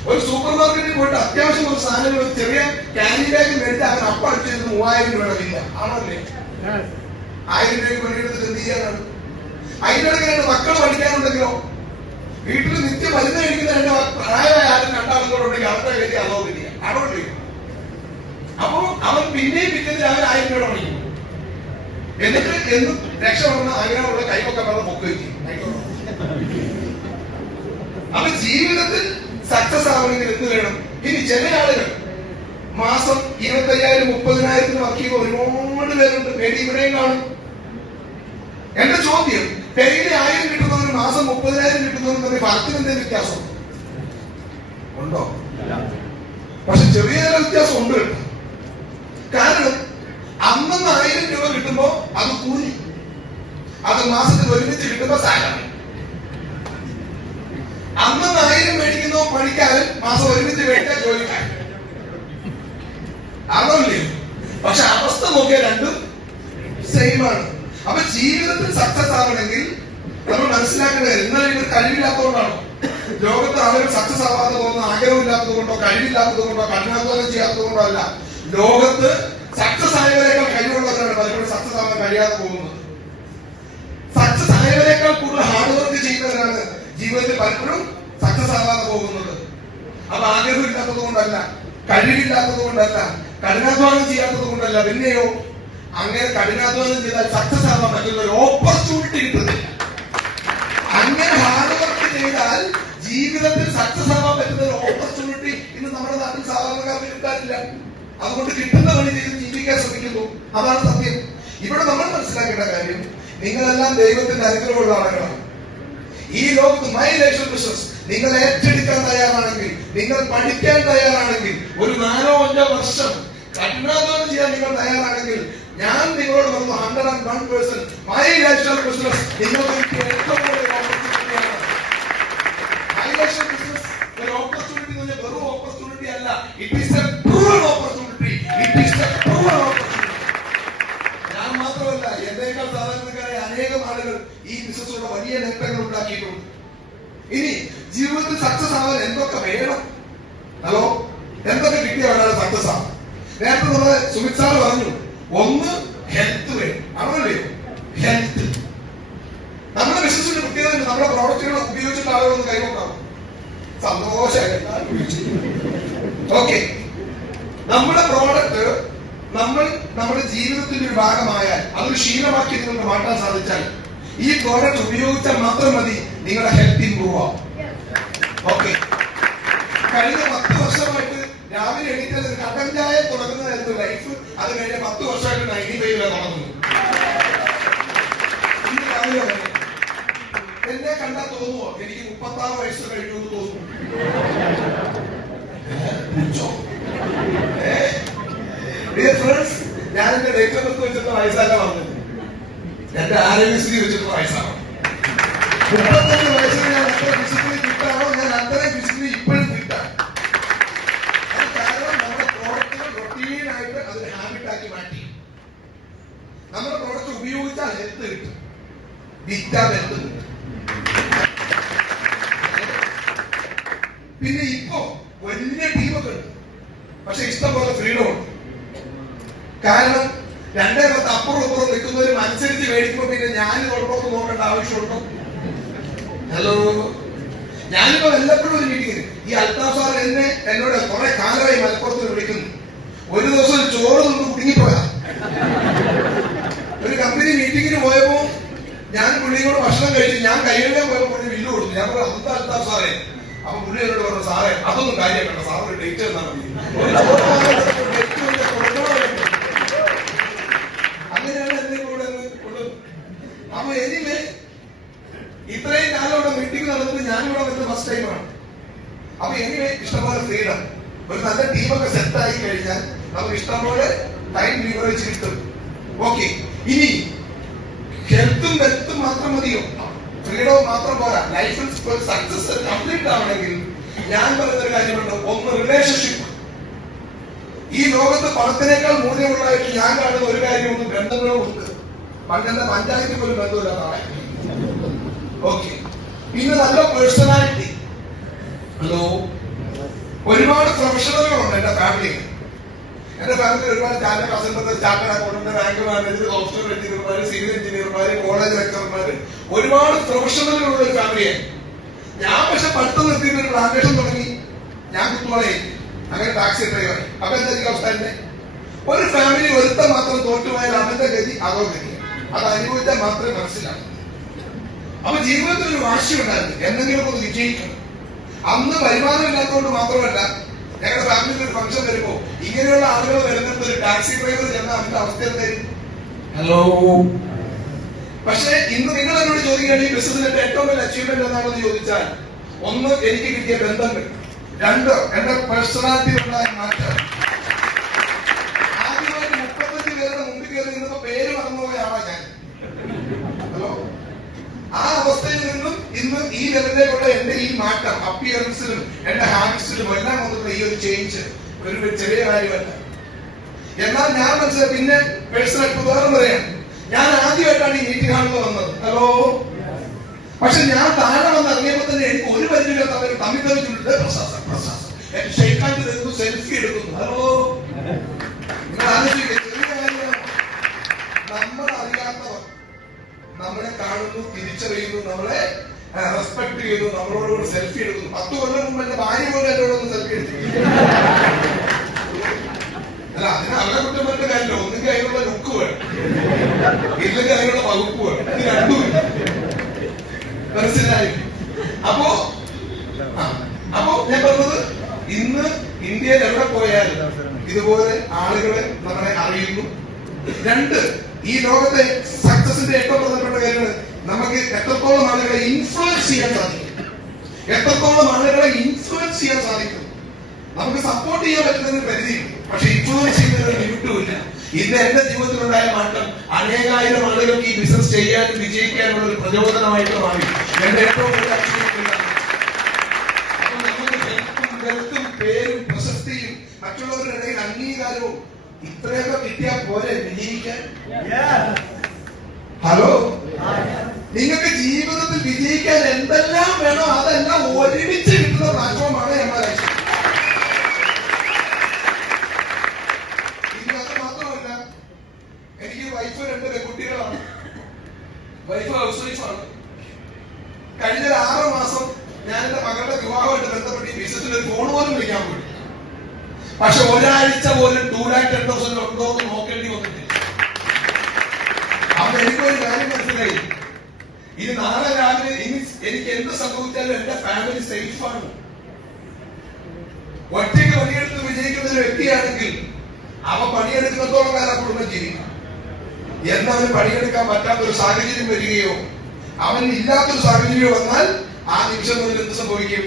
ഒരു സൂപ്പർ മാർക്കറ്റിൽ പോയിട്ട് അത്യാവശ്യം ഒരു സാധനങ്ങൾ ചെറിയ ക്യാരി ബാഗ് മേടിച്ച് അവൻ അപ്പം അടിച്ചത് 3000 രൂപയുടെ വില. ആണല്ലേ? 1000 രൂപയ്ക്ക് പണിയെടുത്തിട്ട് എന്ത് ചെയ്യാനാണ്? അതിനിടയ്ക്ക് മക്കൾ പഠിക്കാനുണ്ടെങ്കിലോ, വീട്ടിൽ നിത്യം മരുന്ന് കഴിക്കുന്ന 2 പ്രായമായ ആരും 2 ആളുകളോട് ഉണ്ടെങ്കിൽ അവരുടെ കയ്യിൽ അതോ കിട്ടിയ ആണോണ്ടേ. അപ്പൊ അവൻ പിന്നെയും പിറ്റേന്ന് രാവിലെ 1000 രൂപയുടെ പണിക്കും. എന്നിട്ട് എന്നും രക്ഷപ്പെടുന്ന ആഗ്രഹമുള്ള കൈവൊക്കെ പറഞ്ഞ പൊക്ക് വെക്കും. അപ്പൊ ജീവിതത്തിൽ സക്സസ് ആവണമെങ്കിൽ എന്ത് വേണം? ഇനി ചില ആളുകൾ മാസം 25,000-30,000 വർക്ക് ചെയ്യുന്ന ഒരുപാട് പേരുണ്ട്. പേടി ഇവിടെയും കാണും. എന്റെ ചോദ്യം, ഡെയിലി 1000 കിട്ടുന്നവരും മാസം 30,000 കിട്ടുന്നവരും തമ്മിൽ ഫലത്തിന് എന്തെങ്കിലും വ്യത്യാസം ഉണ്ടോ? പക്ഷെ ചെറിയ ചില വ്യത്യാസം ഉണ്ട്. കാരണം അന്നന്ന് 1000 രൂപ കിട്ടുമ്പോ അത് കൂലി, അത് മാസത്തിൽ ഒരുമിച്ച് കിട്ടുമ്പോ സാലറി. അന്നന്ന് 1000 മേടിക്കുന്നോ പണിക്കാരൻ മാസം ഒരുമിച്ച് മേടിക്കാൻ ജോലിക്കാരൻ. അതല്ലേ? പക്ഷെ അവസ്ഥ നോക്കിയാൽ രണ്ടും സെയിം ആണ്. അപ്പൊ ജീവിതത്തിൽ സക്സസ് ആവണമെങ്കിൽ നമ്മൾ മനസ്സിലാക്കേണ്ടത്, ഇന്നലെ ഇവർ കഴിവില്ലാത്തതുകൊണ്ടാണോ ലോകത്ത് ആളുകൾ സക്സസ് ആവാതെ പോകുന്ന? ആഗ്രഹമില്ലാത്തത് കൊണ്ടോ, കഴിവില്ലാത്തത് കൊണ്ടോ, കഠിനാധ്വാനം ചെയ്യാത്തത് കൊണ്ടോ അല്ല. ലോകത്ത് സക്സസ് ആയവരെക്കാൾ കഴിവുള്ളവരാണ് പലപ്പോഴും സക്സസ് ആവാൻ കഴിയാതെ പോകുന്നത്. സക്സസ് ആയവരെക്കാൾ കൂടുതൽ ഹാർഡ് വർക്ക് ചെയ്യുന്നവരാണ് ജീവിതത്തിൽ പലപ്പോഴും സക്സസ് ആവാതെ പോകുന്നത്. അപ്പൊ ആഗ്രഹമില്ലാത്തത് കൊണ്ടല്ല, കഴിവില്ലാത്തത് കൊണ്ടല്ല, കഠിനാധ്വാനം ചെയ്യാത്തത് കൊണ്ടല്ല. പിന്നെയോ, അങ്ങനെ കഠിനാധ്വാനം ചെയ്താൽ സക്സസ് ആവാൻ പറ്റുന്ന ഒരു ഓപ്പർച്യൂണിറ്റി കിട്ടുന്നില്ല. അങ്ങനെ ഹാർഡ് വർക്ക് ചെയ്താൽ ജീവിതത്തിൽ സക്സസ് ആവാൻ പറ്റുന്ന ഒരു ഓപ്പർച്യൂണിറ്റി ഇന്ന് നമ്മുടെ നാട്ടിൽ സാധാരണക്കാർക്ക് കിട്ടാനില്ല. അതുകൊണ്ട് കിട്ടുന്ന വഴി ചെയ്ത് ജീവിക്കാൻ ശ്രമിക്കുന്നു. അതാണ് സത്യം. ഇവിടെ നമ്മൾ മനസ്സിലാക്കേണ്ട കാര്യം, നിങ്ങളെല്ലാം ദൈവത്തിന്റെ അനുഗ്രഹമുള്ള ആളുകളാണ്. ഈ ലോകത്ത് മൈ ലൈഫ് ബിസിനസ് നിങ്ങൾ ഏറ്റെടുക്കാൻ തയ്യാറാണെങ്കിൽ, നിങ്ങൾ പഠിക്കാൻ തയ്യാറാണെങ്കിൽ, ഒരു 4-5 വർഷം കഠിനാധ്വാനം ചെയ്യാൻ നിങ്ങൾ തയ്യാറാണെങ്കിൽ, ഞാൻ നിങ്ങളോട് പറഞ്ഞു 101% മൈ ലൈഫ് ബിസിനസ് നിങ്ങൾക്ക് ഏറ്റവും വലിയ ഓപ്പർച്യൂണിറ്റിയാണ്. മൈ ലൈഫ് ബിസിനസ് ഒരു ഓപ്പർച്യൂണിറ്റി എന്ന് പറഞ്ഞാൽ വെറും ഓപ്പർച്യൂണിറ്റി അല്ല. It is A proven opportunity. It is A proven opportunity. ഞാൻ മാത്രമല്ല, എന്നേക്കാൾ സാധാരണക്കാരായ അനേകം ആളുകൾ ഈ ബിസിനസ്സിലൂടെ വലിയ നേട്ടങ്ങൾ ഉണ്ടാക്കിയിട്ടുണ്ട്. ഇനി ജീവിതത്തിൽ സക്സസ് ആവാൻ എന്തൊക്കെ വേണം? ഹലോ, എന്തൊക്കെ കിട്ടിയവരാണ് സക്സസ് ആവും? നേരത്തെ നമ്മളെ സുമിത് സാർ പറഞ്ഞു, ഒന്ന് ഹെൽത്ത് വേണം. ആണല്ലേ? ഹെൽത്ത്. നമ്മുടെ ബിസിനസിന്റെ പ്രത്യേകത, നമ്മുടെ പ്രോഡക്റ്റുകൾ ഉപയോഗിച്ചിട്ട് ആളുകളൊന്ന് കൈകൊണ്ടാവും. സന്തോഷമായി. ഓക്കെ, നമ്മുടെ പ്രോഡക്റ്റ് നമ്മുടെ ജീവിതത്തിന്റെ ഒരു ഭാഗമായാൽ, അതൊരു ശീലമാക്കി നിങ്ങൾക്ക് മാറ്റാൻ സാധിച്ചാൽ, ഈ പ്രോഡക്റ്റ് ഉപയോഗിച്ചാൽ മാത്രം മതി നിങ്ങളുടെ ഹെൽത്ത് ഇംപ്രൂവ് ആവും. ഓക്കെ. കഴിഞ്ഞ 10 വർഷമായിട്ട് രാവിലെ എണീറ്റത് കട്ടൻ ചായ തുടങ്ങുന്നതായിരുന്നു ലൈഫ്. അത് കഴിഞ്ഞ 10 വർഷമായിട്ട് 95 തുടങ്ങുന്നു. ഇന്ന് രാവിലെ വരെ എന്നെ കണ്ടാൽ തോന്നുമോ എനിക്ക് 36 വയസ്സ് കഴിഞ്ഞു എന്ന് തോന്നുന്നു? ഞാൻ എന്റെ ഡേറ്റ് ഓഫ് ബർത്ത് വെച്ചിട്ട് വയസ്സല്ല വന്നത്, എന്റെ ആരോഗ്യസ്ഥിതി വെച്ചിട്ട് വയസ്സാണ്. 35 വയസ്സിൽ ഞാൻ അത്ര ഫിസിക്കലി ഫിറ്റാണോ? ഞാൻ അത്രയും ഫിസിക്കലി ഇപ്പോഴും ഫിറ്റാണ്. അത് കാരണം നമ്മുടെ പ്രോഡക്റ്റുകൾ റൊട്ടീനായിട്ട് അതൊരു ഹാബിറ്റാക്കി മാറ്റി. നമ്മുടെ പ്രോഡക്റ്റ് ഉപയോഗിച്ചാൽ ഹെൽത്ത് കിട്ടും, വിറ്റാൽ ഹെൽത്ത് കിട്ടും. പിന്നെ ഇപ്പോ വലിയ ടീമൊക്കെ ഉണ്ട്, പക്ഷെ ഇഷ്ടം പോലെ ഫ്രീഡം ഉണ്ട്. കാരണം 2 അപ്പുറം ഇപ്പുറം നിൽക്കുന്നവരും അനുസരിച്ച് മേടിക്കുമ്പോ പിന്നെ ഞാൻ കുഴപ്പമൊക്കെ നോക്കേണ്ട ആവശ്യമുണ്ടോ? ഹലോ, ഞാനിപ്പോ വല്ലപ്പോഴും ഒരു മീറ്റിംഗിന് ഈ അൽത്താഫ് സാർ എന്നോട് കുറെ കാലമായി മലപ്പുറത്ത് വിളിക്കുന്നു. ഒരു ദിവസം ചോറ് നിന്ന് കുടുങ്ങിപ്പോയാ. ഒരു കമ്പനി മീറ്റിംഗിന് പോയപ്പോ ഞാൻ പുള്ളിയോട് ഭക്ഷണം കഴിച്ചു. ഞാൻ കൈകളിലെ പോയപ്പോ പുള്ളി ബില്ല് കൊടുത്തു. ഞാൻ പറഞ്ഞു അതെന്താ അൽത്താഫ് സാറേ? അപ്പൊ പുള്ളി എന്നോട് പറഞ്ഞു, സാറേ അതൊന്നും കാര്യമാക്കണ്ട, സാർ ഒരു ഡേറ്റ് തന്നാൽ മതി. അങ്ങനെയാണ് എന്റെ കൂടെ ഉള്ളത്. അപ്പൊ എനിവേ ഇത്രയും കാലം ഇവിടെ മീറ്റിംഗ് നടന്നത് ഞാനിവിടെ വരുന്നത് ഫസ്റ്റ് ടൈമാണ്. അപ്പൊ എനിവേ ഇഷ്ടംപോലെ ഫ്രീഡം, ഒരു നല്ല ടീമൊക്കെ സെറ്റ് ആയി കഴിഞ്ഞാൽ നമുക്ക് ഇഷ്ടംപോലെ ടൈം ലീവറേജ് കിട്ടും. ഓക്കെ, ഇനി ഹെൽത്തും വെൽത്തും മാത്രം മതിയോ? ഫ്രീഡവും മാത്രം പോരാ. ലൈഫിൽ സക്സസ് കംപ്ലീറ്റ് ആവണമെങ്കിൽ ഞാൻ പറയുന്നൊരു കാര്യമുണ്ട്. ഒന്ന്, റിലേഷൻഷിപ്പ്. ഈ ലോകത്ത് പണത്തിനേക്കാൾ മൂല്യമുള്ളതായിട്ട് ഞാൻ കാണുന്ന ഒരു കാര്യമൊന്നും ബന്ധങ്ങളും ഉണ്ട്. പണ്ടെന്റെ പഞ്ചായത്തിൽ പോലും ബന്ധമില്ലാത്ത. ഓക്കെ, പിന്നെ നല്ല പേഴ്സണാലിറ്റി. ഹലോ, ഒരുപാട് പ്രൊഫഷണലുകളുണ്ട് എന്റെ ഫാമിലിയിൽ. എന്റെ ഫാമിലിയിൽ ഒരുപാട് chartered accountant, chartered accountant, bank manager, software എഞ്ചിനീയർമാര്, സിവിൽ എഞ്ചിനീയർമാര്, കോളേജ് ലെക്ചർമാര്, ഒരുപാട് പ്രൊഫഷണലുകളുള്ള ഒരു ഫാമിലിയാണ്. ഞാൻ പക്ഷെ പഠിത്തം നിർത്തിയിട്ട് ഒരു പ്ലാന്റേഷൻ തുടങ്ങി. ഞാൻ കുത്തുവാളെ അങ്ങനെ ടാക്സി ഡ്രൈവറായി. അപ്പൊ എന്തായിരിക്കും അവസ്ഥ? ഒരു ഫാമിലി ഒരുത്തം മാത്രം തോറ്റുപോയാൽ അവന്റെ ഗതി അതോ ഗതി. അത് അനുഭവിച്ചാൽ മാത്രമേ മനസ്സിലാക്കൂ. അപ്പൊ ജീവിതത്തിൽ ഒരു വാശി ഉണ്ടായിരുന്നു, എന്തെങ്കിലും ഒന്ന് വിജയിക്കണം. അന്ന് വരുമാനം ഇല്ലാത്തതുകൊണ്ട് മാത്രമല്ല, ഞങ്ങളുടെ ഫാമിലിയിൽ ഒരു ഫംഗ്ഷൻ വരുമ്പോ ഇങ്ങനെയുള്ള ആളുകൾ വരുന്നത് ഒരു ടാക്സി ഡ്രൈവർ ചെന്ന അവന്റെ അവസ്ഥ എന്തായിരുന്നു? ഹലോ, പക്ഷെ ഇന്ന് നിങ്ങൾ എന്നോട് ചോദിക്കുകയാണ് ഈ ബിസിനസിന്റെ ഏറ്റവും വലിയ അച്ചീവ്മെന്റ് എന്താണെന്ന് ചോദിച്ചാൽ, ഒന്ന്, എനിക്ക് കിട്ടിയ ബന്ധങ്ങൾ. 2, എന്റെ പേഴ്സണാലിറ്റിയിലുണ്ടായ മാറ്റം. ആദ്യമായിട്ട് 35 പേരുടെ മുമ്പിൽ കയറി നിന്നപ്പോ പേര് മറന്നുപോയ ആളാ ഞാൻ. ഹലോ, ആ അവസ്ഥയിൽ നിന്നും ഇന്ന് ഈ ലെവലിലേക്കുള്ള എന്റെ ഈ മാറ്റം, അപ്പിയറൻസിലും എന്റെ ഹാബിറ്റ്സിലും എല്ലാം വന്നിട്ടുള്ള ഈ ഒരു ചേഞ്ച് ഒരു ചെറിയ കാര്യമല്ല. എന്നാൽ ഞാൻ മനസ്സിലായി. പിന്നെ പേഴ്സണൽ ഉദാഹരണം പറയാം. ഞാൻ ആദ്യമായിട്ടാണ് ഈ മീറ്റിംഗ് ഹാളിൽ വന്നത്. ഹലോ, പക്ഷെ ഞാൻ താഴെ വന്ന് ഇറങ്ങിയപ്പോ തന്നെ എനിക്ക് ഒരു പരിചയമില്ലാത്ത അവർ തമ്മിൽ തമ്മിലുണ്ട്. ഷെയ്ഖാൻഡ് തരുന്നു, സെൽഫി എടുക്കുന്നു. ഹലോ, നിങ്ങൾ ആലോചിക്കുക, ചെറിയ കാര്യമാണ്. നമ്മൾ അറിയാത്തവർ നമ്മളെ കാണുന്നു, തിരിച്ചറിയുന്നു, നമ്മളെ റെസ്പെക്ട് ചെയ്യുന്നു, നമ്മളോട് സെൽഫി എടുക്കുന്നു. 10 കൊല്ലം മുമ്പ് എന്റെ ഭാര്യ പോലും എന്നോടൊന്ന് സെൽഫി എടുത്തില്ല. അല്ല, അതിന് അവരെ കുറ്റം പറഞ്ഞ കാര്യമില്ല. ഒന്നുകിൽ അതിനുള്ള ലുക്ക് വേണം, ഇല്ലെങ്കിൽ അതിനുള്ള വകുപ്പ് വേണം. ഇത് രണ്ടുമില്ല. മനസ്സിലായി? അപ്പോ ഞാൻ പറഞ്ഞത്, ഇന്ന് ഇന്ത്യയിൽ എവിടെ പോയാലും ഇതുപോലെ ആളുകളെ നമ്മളെ അറിയുന്നു. 2, ഈ ലോകത്തെ സക്സസിന്റെ ഏറ്റവും പ്രധാനപ്പെട്ട കാര്യങ്ങൾ നമുക്ക് എത്രത്തോളം ആളുകളെ ഇൻഫ്ലുവൻസ് ചെയ്യാൻ സാധിക്കും. എത്രത്തോളം ആളുകളെ ഇൻഫ്ലുവൻസ് ചെയ്യാൻ സാധിക്കും. നമുക്ക് സപ്പോർട്ട് ചെയ്യാൻ പറ്റുന്നതിന് പരിധിയുണ്ട്, പക്ഷെ ഇൻഫ്ലുവൻസ് ചെയ്യുന്നതിന് ലിമിറ്റുമില്ല. ഇന്ന് എന്റെ ജീവിതത്തിലുണ്ടായ മാറ്റം അനേകായിരം ആളുകൾക്ക് ഈ ബിസിനസ് ചെയ്യാനും വിജയിക്കാനുള്ള ഒരു പ്രചോദനമായിട്ട് മാറി. എന്റെ ഏറ്റവും വലിയ അച്ചീവ്മെന്റ്. അപ്പൊ നമുക്ക് ഹെൽത്തും പേരും പ്രശസ്തിയും മറ്റുള്ളവരുടെ ഇടയിൽ അംഗീകാരവും ഇത്രയൊക്കെ കിട്ടിയാൽ പോലെ വിജയിക്കാൻ. ഹലോ, നിങ്ങൾക്ക് ജീവിതത്തിൽ വിജയിക്കാൻ എന്തെല്ലാം വേണോ അതെല്ലാം ഒരുമിച്ച് കിട്ടുന്ന പ്ലാറ്റ്ഫോമാണ് നമ്മുടെ ലക്ഷ്യം. ഇനി അത് മാത്രമല്ല, എനിക്ക് വൈഫ് 2 പെൺകുട്ടികളാണ്. വൈഫ് ഹൗസ് വൈഫാണ്. കഴിഞ്ഞ 6 മാസം ഞാൻ എന്റെ മകളുടെ വിവാഹമായിട്ട് ബന്ധപ്പെട്ട് ഈ ബിസിനസ്സിൽ ഒരു ഫോൺ പോലും വിളിക്കാൻ പോയി. പക്ഷെ ഒരാഴ്ച പോലും 2,10,000 ഉണ്ടോ എന്ന് നോക്കേണ്ടി വന്നിട്ടില്ല. അപ്പൊ എനിക്കൊരു കാര്യം മനസ്സിലായി, ഇനി നാളെ രാവിലെ ഇനി എനിക്ക് എന്ത് സംഭവിച്ചാലും എന്റെ ഫാമിലി സേഫാണ്. ഒറ്റയ്ക്ക് പണിയെടുത്ത് വിജയിക്കുന്ന ഒരു വ്യക്തിയാണെങ്കിൽ അവൻ പണിയെടുക്കുന്നിടത്തോളം കാലം കുടുംബം ജീവിക്കാം. എന്നവന് പണിയെടുക്കാൻ പറ്റാത്തൊരു സാഹചര്യം വരികയോ അവൻ ഇല്ലാത്തൊരു സാഹചര്യം വന്നാൽ ആ നിമിഷം മുതൽ എന്ത് സംഭവിക്കും?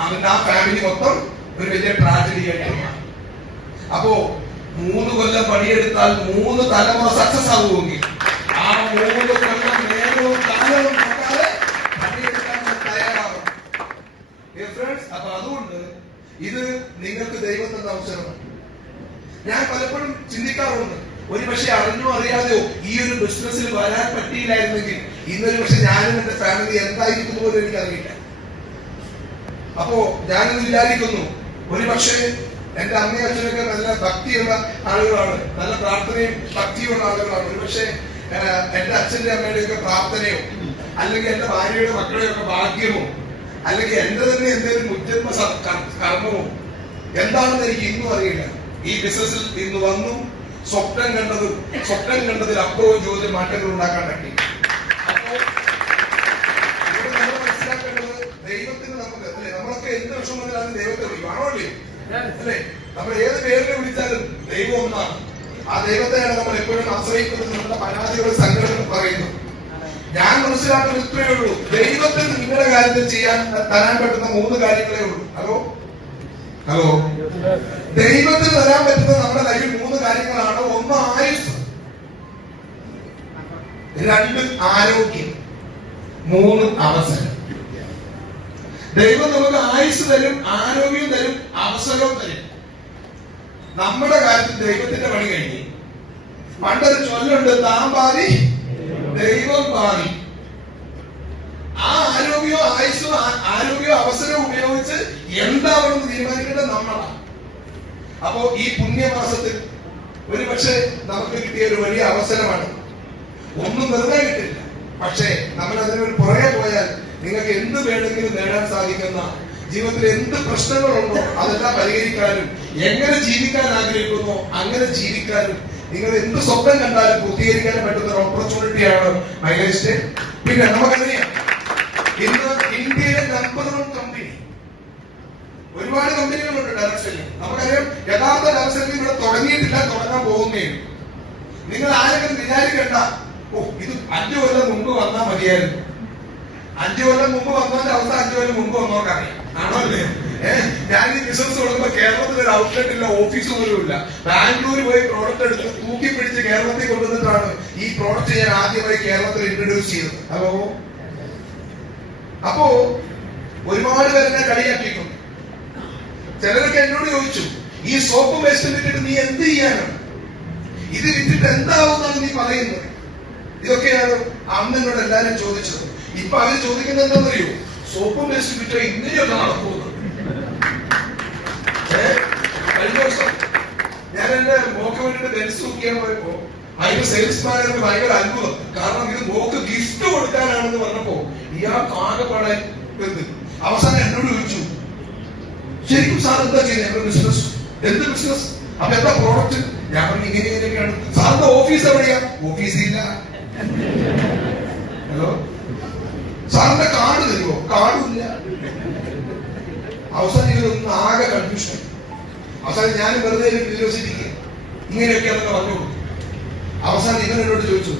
അവന്റെ ആ ഫാമിലി മൊത്തം ഒരു വലിയ ട്രാജഡി ആയിട്ട് മാറും. അപ്പോ 3 കൊല്ലം പണിയെടുത്താൽ 3 തലമുറ സക്സസ് ആവുമെങ്കിൽ ആ 3 കൊല്ലം നേരവും കാലവും നോക്കാതെ പണിയെടുക്കാൻ തയ്യാറാവും. അപ്പൊ അതുകൊണ്ട് ഇത് നിങ്ങൾക്ക് ദൈവത്തിന്റെ അവസരമാണ്. ഞാൻ പലപ്പോഴും ചിന്തിക്കാറുണ്ട്, ഒരു പക്ഷെ അറിഞ്ഞോ അറിയാതെയോ ഈ ഒരു ബിസിനസ്സിൽ വരാൻ പറ്റിയില്ലായിരുന്നെങ്കിൽ ഇന്നൊരു പക്ഷെ ഞാനും എന്റെ ഫാമിലി എന്തായിരിക്കുന്നു പോലും എനിക്കറിയില്ല. അപ്പോ ഞാനിത് വിചാരിക്കുന്നു, ഒരു പക്ഷേ എന്റെ അമ്മയും അച്ഛനൊക്കെ നല്ല ഭക്തിയുള്ള ആളുകളാണ്, നല്ല പ്രാർത്ഥനയും ഭക്തിയുള്ള ആളുകളാണ്. ഒരു പക്ഷേ എന്റെ അച്ഛന്റെ അമ്മയുടെയൊക്കെ പ്രാർത്ഥനയോ അല്ലെങ്കിൽ എന്റെ ഭാര്യയുടെ മക്കളുടെയൊക്കെ ഭാഗ്യമോ അല്ലെങ്കിൽ എന്റെ തന്നെ എന്തെങ്കിലും മുജ്ജന്മ കർമ്മമോ എന്താണെന്ന് എനിക്ക് ഇന്നും അറിയില്ല. ഈ ബിസിനസ്സിൽ ഇന്ന് വന്നു സ്വപ്നം കണ്ടതിൽ അപ്പുറവും ജോലി മാറ്റങ്ങൾ ഉണ്ടാക്കാൻ പറ്റി. അപ്പോ ഇവിടെ നമ്മൾ മനസ്സിലാക്കേണ്ടത്, ദൈവത്തിന് നമുക്ക് അല്ലെ, നമ്മളൊക്കെ എന്ത് വിഷമം വന്നാലും ദൈവത്തെ വിളിക്കും, ആണോ അല്ലേ? അല്ലെ, നമ്മൾ ഏത് പേരിനെ വിളിച്ചാലും ദൈവം ഒന്നാണ്. ആ ദൈവത്തെയാണ് നമ്മൾ എപ്പോഴും ആശ്രയിക്കുന്നത്. നമ്മുടെ പരാതിയുടെ സങ്കടങ്ങൾ പറയുന്നു. ഞാൻ മനസ്സിലാക്കുന്ന ഇത്രയേ ഉള്ളൂ, ദൈവത്തിന് നിങ്ങളുടെ കാര്യത്തിൽ തരാൻ പറ്റുന്ന 3 കാര്യങ്ങളേ ഉള്ളൂ. ഹലോ, ദൈവത്തിന് തരാൻ പറ്റുന്ന നമ്മുടെ കയ്യിൽ 3 കാര്യങ്ങളാണ്. 1 ആയുസ്, 2 ആരോഗ്യം, 3 അവസരം. ദൈവം നമുക്ക് ആയുസ് തരും, ആരോഗ്യം തരും, അവസരവും തരും. നമ്മുടെ കാര്യത്തിൽ ദൈവത്തിന്റെ പണി കഴിഞ്ഞു. പണ്ടൊരു ചൊല്ലുണ്ട്, താൻ പാതി ദൈവം പാതി. ആ ആരോഗ്യവും ആയുസ്സും ആരോഗ്യവും അവസരവും ഉപയോഗിച്ച് എന്താവണമെന്ന് തീരുമാനിക്കേണ്ടത് നമ്മളാണ്. അപ്പോ ഈ പുണ്യമാസത്തിൽ ഒരു പക്ഷേ നമുക്ക് കിട്ടിയ ഒരു വലിയ അവസരമാണ്. ഒന്നും വെറുതെ കിട്ടില്ല, പക്ഷേ നമ്മൾ അതിനൊരു പുറകെ പോയാൽ നിങ്ങൾക്ക് എന്ത് വേണമെങ്കിലും നേടാൻ സാധിക്കുന്ന, ജീവിതത്തിൽ എന്ത് പ്രശ്നങ്ങളുണ്ടോ അതെല്ലാം പരിഹരിക്കാനും, എങ്ങനെ ജീവിക്കാൻ ആഗ്രഹിക്കുന്നോ അങ്ങനെ ജീവിക്കാനും, നിങ്ങൾ എന്ത് സ്വപ്നം കണ്ടാലും പൂർത്തീകരിക്കാനും പറ്റുന്ന ഒരു ഓപ്പർച്യൂണിറ്റിയാണ് മൈലേജ് ഡേ. പിന്നെ നമുക്കറിയാം, ഇന്ന് ഇന്ത്യയിലെ നമ്പർ 1 കമ്പനി, ഒരുപാട് കമ്പനികളുണ്ട് ഡയറക്ട് സെല്ലിംഗ്. നമുക്കറിയാം, യഥാർത്ഥ ഡയറക്ട് സെല്ലിംഗ് ഇവിടെ തുടങ്ങിയിട്ടില്ല, തുടങ്ങാൻ പോകുന്നേ. നിങ്ങൾ ആരെങ്കിലും വിചാരിക്കണ്ട, ഇത് 5 കൊല്ലം മുമ്പ് വന്നാൽ മതിയായിരുന്നു. 5 കൊല്ലം മുമ്പ് വന്നതിന്റെ അവസ്ഥ 5 കൊല്ലം മുമ്പ് വന്നവർക്കറിയാം, ആണോ അല്ലേ? ഞാൻ ഈ ബിസിനസ് തുടങ്ങുമ്പോ കേരളത്തിൽ ഒരു ഔട്ട്ലെറ്റ് ഇല്ല, ഓഫീസ് പോലും ഇല്ല. ബാംഗ്ലൂർ പോയി പ്രോഡക്റ്റ് എടുത്ത് തൂക്കി പിടിച്ച് കേരളത്തിൽ കൊണ്ടുവന്നിട്ടാണ് ഈ പ്രോഡക്റ്റ് ഞാൻ ആദ്യമായി കേരളത്തിൽ ഇൻട്രൊഡ്യൂസ് ചെയ്തത്. ഹലോ, അപ്പോ ഒരുപാട് പേരെ കളിയാക്കിയിട്ടുണ്ട്. ചിലരൊക്കെ എന്നോട് ചോദിച്ചു, ഈ സോപ്പ് വേസ്റ്റ് വിറ്റിട്ട് നീ എന്ത് ചെയ്യാനാണ്, ഇത് വിറ്റിട്ട് എന്താവുന്നാണ് നീ പറയുന്നത്? ഇതൊക്കെയാണ് അന്ന് എന്നോട് എല്ലാരും ചോദിച്ചത്. ഇപ്പൊ അവര് ചോദിക്കുന്നത് എന്താണെന്നറിയോ? സോപ്പും വേസ്റ്റ് വിറ്റ ഇങ്ങനെയൊക്കെ നടക്കുന്നത്. കഴിഞ്ഞ ദിവസം ഞാൻ എന്റെ മോക്ക് വേണ്ടിട്ട് ബെൻസ് ബുക്ക് ചെയ്യാൻ പോയപ്പോ അതിന്റെ സെയിൽസ്മാനർക്ക് ഭയങ്കര അത്ഭുതം. കാരണം ഇത് മോക്ക് ഗിഫ്റ്റ് കൊടുക്കാനാണെന്ന് പറഞ്ഞപ്പോ ഇയാൾക്ക് ആകെപ്പാടെ അവസാനം എന്നോട് ചോദിച്ചു, ശരിക്കും സാർ എന്താ ചെയ്യുന്നത് ബിസിനസ്? എന്ത് ബിസിനസ്? അപ്പൊ എന്താ പ്രോഡക്റ്റ്? ഞാൻ പറഞ്ഞു ഇങ്ങനെയൊക്കെയാണ്. സാറിന്റെ ഓഫീസ് എവിടെയാ? ഓഫീസില്ല. ഹലോ, സാറിന്റെ കാർഡ് തരുമോ? കാർഡില്ല. അവസാനം ഇതൊന്നും ആകെ കൺഫ്യൂഷൻ. അവസാനം ഞാൻ വെറുതെ ക്യൂരിയോസിറ്റിക്ക് ഇങ്ങനെയൊക്കെയാണെന്ന് പറഞ്ഞു കൊടുത്തു. അവസാനം ഇവൻ എന്നോട് ചോദിച്ചു,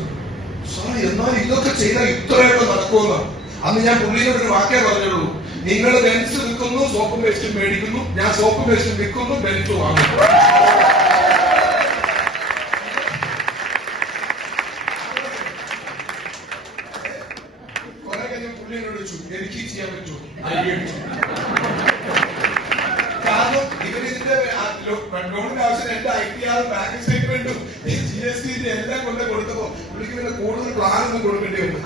സാർ എന്നാലും ഇതൊക്കെ ചെയ്താൽ ഇത്രയൊക്കെ നടക്കുമെന്നാണ്. അന്ന് ഞാൻ പുള്ളിയോട് ഒരു വാക്കേ പറഞ്ഞുള്ളൂ, നിങ്ങൾ ബെൻസ് വിൽക്കുന്നു, സോപ്പും വേസ്റ്റും മേടിക്കുന്നു, ഞാൻ സോപ്പും വേസ്റ്റും വിൽക്കുന്നു, ബെൻസ് വാങ്ങുന്നു. കുറെ കഴിഞ്ഞ പുള്ളിയോട് ചോദിച്ചു, എനിക്ക് ചെയ്യാൻ പറ്റുമോ? കാരണം ഇവരിതിന്റെ ലോണിന്റെ ആവശ്യം എന്റെ ITR, ബാങ്ക് സ്റ്റേറ്റ്മെന്റും GST എല്ലാം കൊണ്ട് കൊടുത്തപ്പോ പുള്ളിക്ക് പിന്നെ കൂടുതൽ പ്ലാനൊന്നും കൊടുക്കേണ്ടി വന്നു.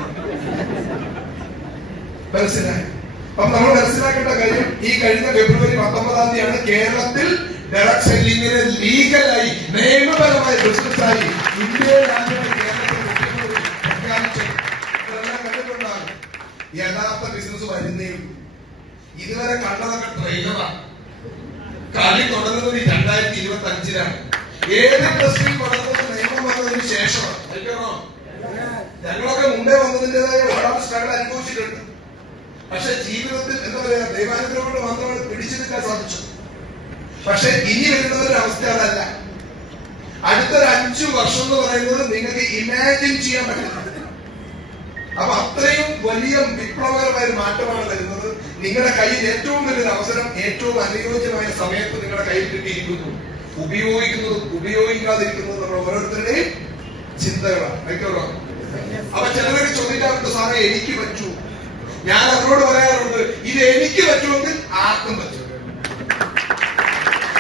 മനസ്സിലായി? അപ്പൊ നമ്മൾ മനസ്സിലാക്കേണ്ട കാര്യം, ഈ കഴിഞ്ഞ ഫെബ്രുവരി 19-ാം തീയതിയാണ് കേരളത്തിൽ ഡയറക്ട് സെല്ലിംഗിന് ലീഗലായി നിയമപരമായ ബിസിനസ്സായി ഇന്ത്യയിൽ ആദ്യമായി കേരളത്തിൽ പ്രഖ്യാപിച്ചത്. ഇതെല്ലാം കണ്ടിട്ടുണ്ടാകും. യഥാർത്ഥ ബിസിനസ് വരുന്നേ ഉള്ളൂ. ഇതുവരെ കണ്ടതൊക്കെ ട്രെയിലറാണ്. കളി തുടങ്ങുന്നത് 2025-ലാണ്. ഏത് ഇൻഡസ്ട്രി തുടങ്ങുന്നത് നിയമം വന്നതിന് ശേഷമാണ്. ഞങ്ങളൊക്കെ മുമ്പേ വന്നതിൻ്റെതായ ഒരുപാട് സ്ട്രഗിൾ അനുഭവിച്ചിട്ടുണ്ട്. പക്ഷെ ജീവിതത്തിൽ എന്താ പറയാ, ദൈവാനുഗ്രഹം കൊണ്ട് മാത്രമാണ് പിടിച്ചു നിൽക്കാൻ സാധിച്ചത്. പക്ഷെ ഇനി വരുന്നവരുടെ അവസ്ഥ അതല്ല. അടുത്തൊരു 5 വർഷം എന്ന് പറയുന്നത് നിങ്ങൾക്ക് ഇമാജിൻ ചെയ്യാൻ പറ്റില്ല. അപ്പൊ അത്രയും വലിയ വിപ്ലവകരമായ ഒരു മാറ്റമാണ് വരുന്നത്. നിങ്ങളുടെ കയ്യിൽ ഏറ്റവും വലിയൊരു അവസരം ഏറ്റവും അനുയോജ്യമായ സമയത്ത് നിങ്ങളുടെ കയ്യിൽ കിട്ടിയിരിക്കുന്നു. ഉപയോഗിക്കുന്നതും ഉപയോഗിക്കാതിരിക്കുന്നതും നമ്മൾ ഓരോരുത്തരുടെയും ചിന്തകളാണ്. ആയിക്കോളൂ. അപ്പൊ ചിലരൊക്കെ ചോദിക്കാറുണ്ട്, സാറേ എനിക്ക് പറ്റൂ. ഞാൻ അവരോട് പറയാറുണ്ട്, ഇത് എനിക്ക് പറ്റുമെങ്കിൽ ആർക്കും പറ്റും.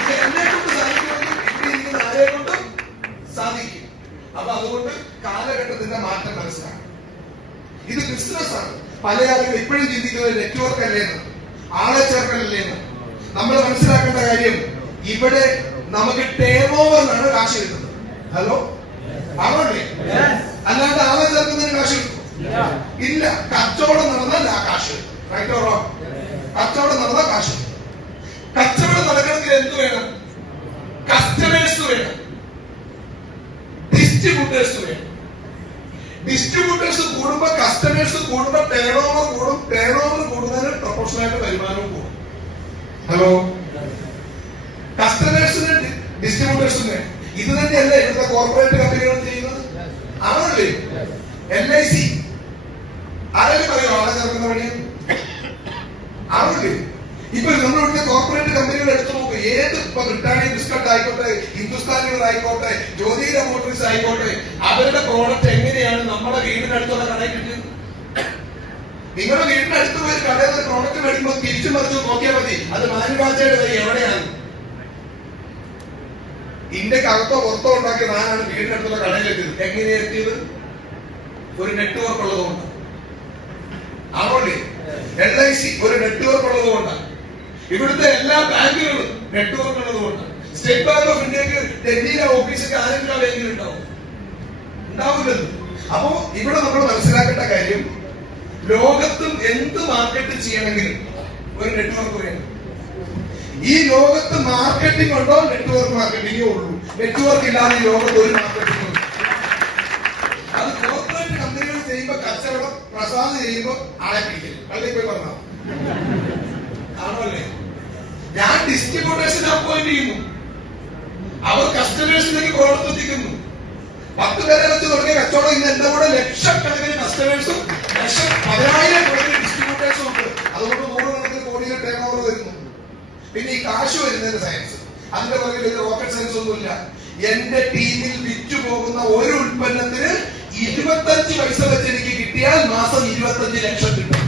ഇത് എന്നെ കൊണ്ട് സാധിക്കുമെങ്കിൽ ഇവിടെ ഇരിക്കുന്ന ആരെ കൊണ്ടും സാധിക്കും. അപ്പൊ അതുകൊണ്ട് കാലഘട്ടത്തിന്റെ മാറ്റം മനസ്സിലാക്കണം. ഇത് ബിസിനസ് ആണ്. പല ആളുകൾ ഇപ്പോഴും ചിന്തിക്കുന്നത് നെറ്റ്വർക്ക് അല്ലേന്ന്, ആളെ ചേർക്കലല്ലേന്ന്. നമ്മൾ മനസ്സിലാക്കേണ്ട കാര്യം, ഇവിടെ നമുക്ക് ടേം ഓവറിലാണ് കാശ് കിട്ടുന്നത്. ഹലോ, ആണോല്ലേ? അല്ലാണ്ട് ആളെ ചേർക്കുന്നതിന് കാശ് കിട്ടും ഇല്ല. കച്ചവടം നടന്നാൽ ആ കാശ്, റൈറ്റ് ഓർ റോങ്? കച്ചവടം നടന്നാൽ കാശ്. കച്ചവടം നടക്കണമെങ്കിൽ എന്ത് വേണം? കസ്റ്റമേഴ്സ് വേണം, ഡിസ്ട്രിബ്യൂട്ടേഴ്സ് വേണം. ഡിസ്ട്രിബ്യൂട്ടേഴ്സ് കൂടുമ്പോ കസ്റ്റമേഴ്സ് കൂടുമ്പോ ടേൺ ഓവർ കൂടും. ടേൺ ഓവർ കൂടുന്നതിന് പ്രൊപ്പോർഷനായിട്ട് വരുമാനവും കൂടും. ഹലോ, കസ്റ്റമേഴ്സിന് ഡിസ്ട്രിബ്യൂട്ടേഴ്സിന് ഇത് തന്നെയല്ലേ ഇവിടുത്തെ കോർപ്പറേറ്റ് കമ്പനികൾ ചെയ്യുന്നത്? ആണല്ലേ? LIC ആരെങ്കിലും പറയോ ആളെ ചേർക്കുന്ന വഴി? ആണല്ലേ? ഇപ്പൊ നമ്മൾ ഇവിടുത്തെ കോർപ്പറേറ്റ് കമ്പനികൾ എടുത്തു നോക്കും. ഏത് ഇപ്പൊ ബ്രിട്ടാനിയ ബിസ്ക്കറ്റ് ആയിക്കോട്ടെ, ഹിന്ദുസ്ഥാനികൾ ആയിക്കോട്ടെ, ജ്യോതിര മോട്ടോഴ്സ് ആയിക്കോട്ടെ, അവരുടെ പ്രോഡക്റ്റ് എങ്ങനെയാണ് നമ്മുടെ വീടിനടുത്തുള്ള കടയിൽ കിട്ടുന്നത്? നിങ്ങളുടെ വീടിനടുത്ത് പോയി കടയിൽ പ്രോഡക്റ്റ് മേടിക്കുമ്പോൾ തിരിച്ചു മറിച്ച് നോക്കിയാൽ മതി അത് മാനുഫാക്ചേർഡ് വഴി എവിടെയാണ്. ഇന്ത്യക്ക് അകത്തോ പുറത്തോ ഉണ്ടാക്കിയ നാനാണ് വീടിനടുത്തുള്ള കടയിലെത്തിയത്. എങ്ങനെയാ എത്തിയത്? ഒരു നെറ്റ്വർക്ക് ഉള്ളതുകൊണ്ട്. ആണോല്ലേ? LIC ഒരു നെറ്റ്വർക്ക് ഉള്ളതുകൊണ്ടാണ്. ഇവിടുത്തെ എല്ലാ ബാങ്കുകളും നെറ്റ്വർക്ക് ഉള്ളതുകൊണ്ട്. സ്റ്റേറ്റ് ബാങ്ക് ഓഫ് ഇന്ത്യക്ക് ഡൽഹിയിലെ ഓഫീസൊക്കെ ആരെങ്കിലും ആ ബാങ്കിൽ ഉണ്ടാവും? ഉണ്ടാവില്ലല്ലോ. അപ്പോ ഇവിടെ നമ്മൾ മനസ്സിലാക്കേണ്ട കാര്യം, ലോകത്തും എന്ത് മാർക്കറ്റ് ചെയ്യണമെങ്കിലും ഒരു നെറ്റ്വർക്ക് വേണം. ഈ ലോകത്ത് മാർക്കറ്റിംഗ് ഉണ്ടോ? നെറ്റ്വർക്ക് മാർക്കറ്റിംഗേ ഉള്ളൂ. നെറ്റ്വർക്ക് ഇല്ലാതെ ഈ ലോകത്ത് ഒരു മാർക്കറ്റിംഗ് ഉണ്ട്. അത് കോർപ്പറേറ്റ് കമ്പനികൾ ചെയ്യുമ്പോ കച്ചവടം, പ്രസാദ് ചെയ്യുമ്പോ ആളെ പിടിക്കൽ. അല്ലെങ്കിൽ പോയി പറഞ്ഞോ, ആണോ അല്ലേ? ഞാൻ ഡിസ്ട്രിബ്യൂട്ടേഴ്സിനെ അപ്പോയിന്റ് ചെയ്യുന്നു, അവർ കസ്റ്റമേഴ്സിലേക്ക് പ്രോഡക്റ്റ് എത്തിക്കുന്നു. 10 പേരെ വെച്ച് തുടങ്ങിയ കച്ചവടം ഇന്ന് എന്റെ കൂടെ ലക്ഷക്കണക്കിന് കസ്റ്റമേഴ്സും 10,000 ഡിസ്ട്രിബ്യൂട്ടേഴ്സും ഉണ്ട്. അതുകൊണ്ട് 100 കണക്കിന് കോടികൾ ടേൺ ഓവർ വരുന്നു. പിന്നെ ഈ കാശ് വരുന്നതിന്റെ സയൻസ്, അതിന്റെ പുറകിൽ വലിയ റോക്കറ്റ് സയൻസ് ഒന്നുമില്ല. എന്റെ ടീമിൽ വിറ്റു പോകുന്ന ഒരു ഉൽപ്പന്നത്തിന് 25 പൈസ വെച്ച് എനിക്ക് കിട്ടിയാൽ മാസം 25 ലക്ഷം കിട്ടും.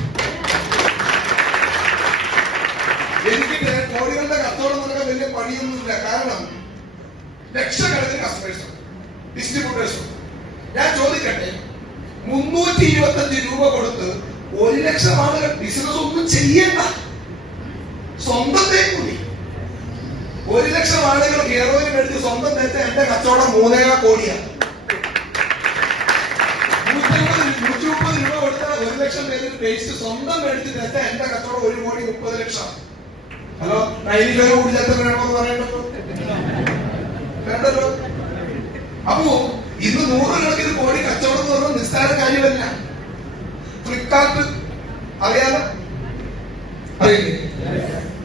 എനിക്ക് കോടികളുടെ കച്ചവടം നടക്കാൻ വലിയ പണിയൊന്നുമില്ല. കാരണം ലക്ഷക്കണക്കിന് കസ്റ്റമേഴ്സ്, ഡിസ്ട്രിബ്യൂട്ടേഴ്സ്. ഞാൻ ചോദിക്കട്ടെ, 325 രൂപ കൊടുത്ത് 1 ലക്ഷം ആളുകൾ ബിസിനസ് ഒന്നും ചെയ്യണ്ട, സ്വന്തത്തെ കൂടി 1 ലക്ഷം ആളുകൾ ഹീറോയിൻ എടുത്ത് സ്വന്തം നേരത്തെ എന്റെ കച്ചവടം 3.25 കോടിയാണ്. 130 രൂപ കൊടുത്താൽ 1 ലക്ഷം പേര് വേസ്റ്റ് സ്വന്തം മേടിച്ച് നേരത്തെ എന്റെ കച്ചവടം 1,30,00,000. ഹലോ, നൈനിലോ കൂടി ചേർത്ത് വേണമെന്ന് പറയണ്ടല്ലോ, വേണ്ടല്ലോ. അപ്പോ ഇന്ന് 100 കണക്കിന് കോടി കച്ചവടം എന്ന് പറഞ്ഞാൽ നിസ്സാര കാര്യമല്ല. ഫ്ലിപ്കാർട്ട് അറിയാലോ? അറിയില്ലേ?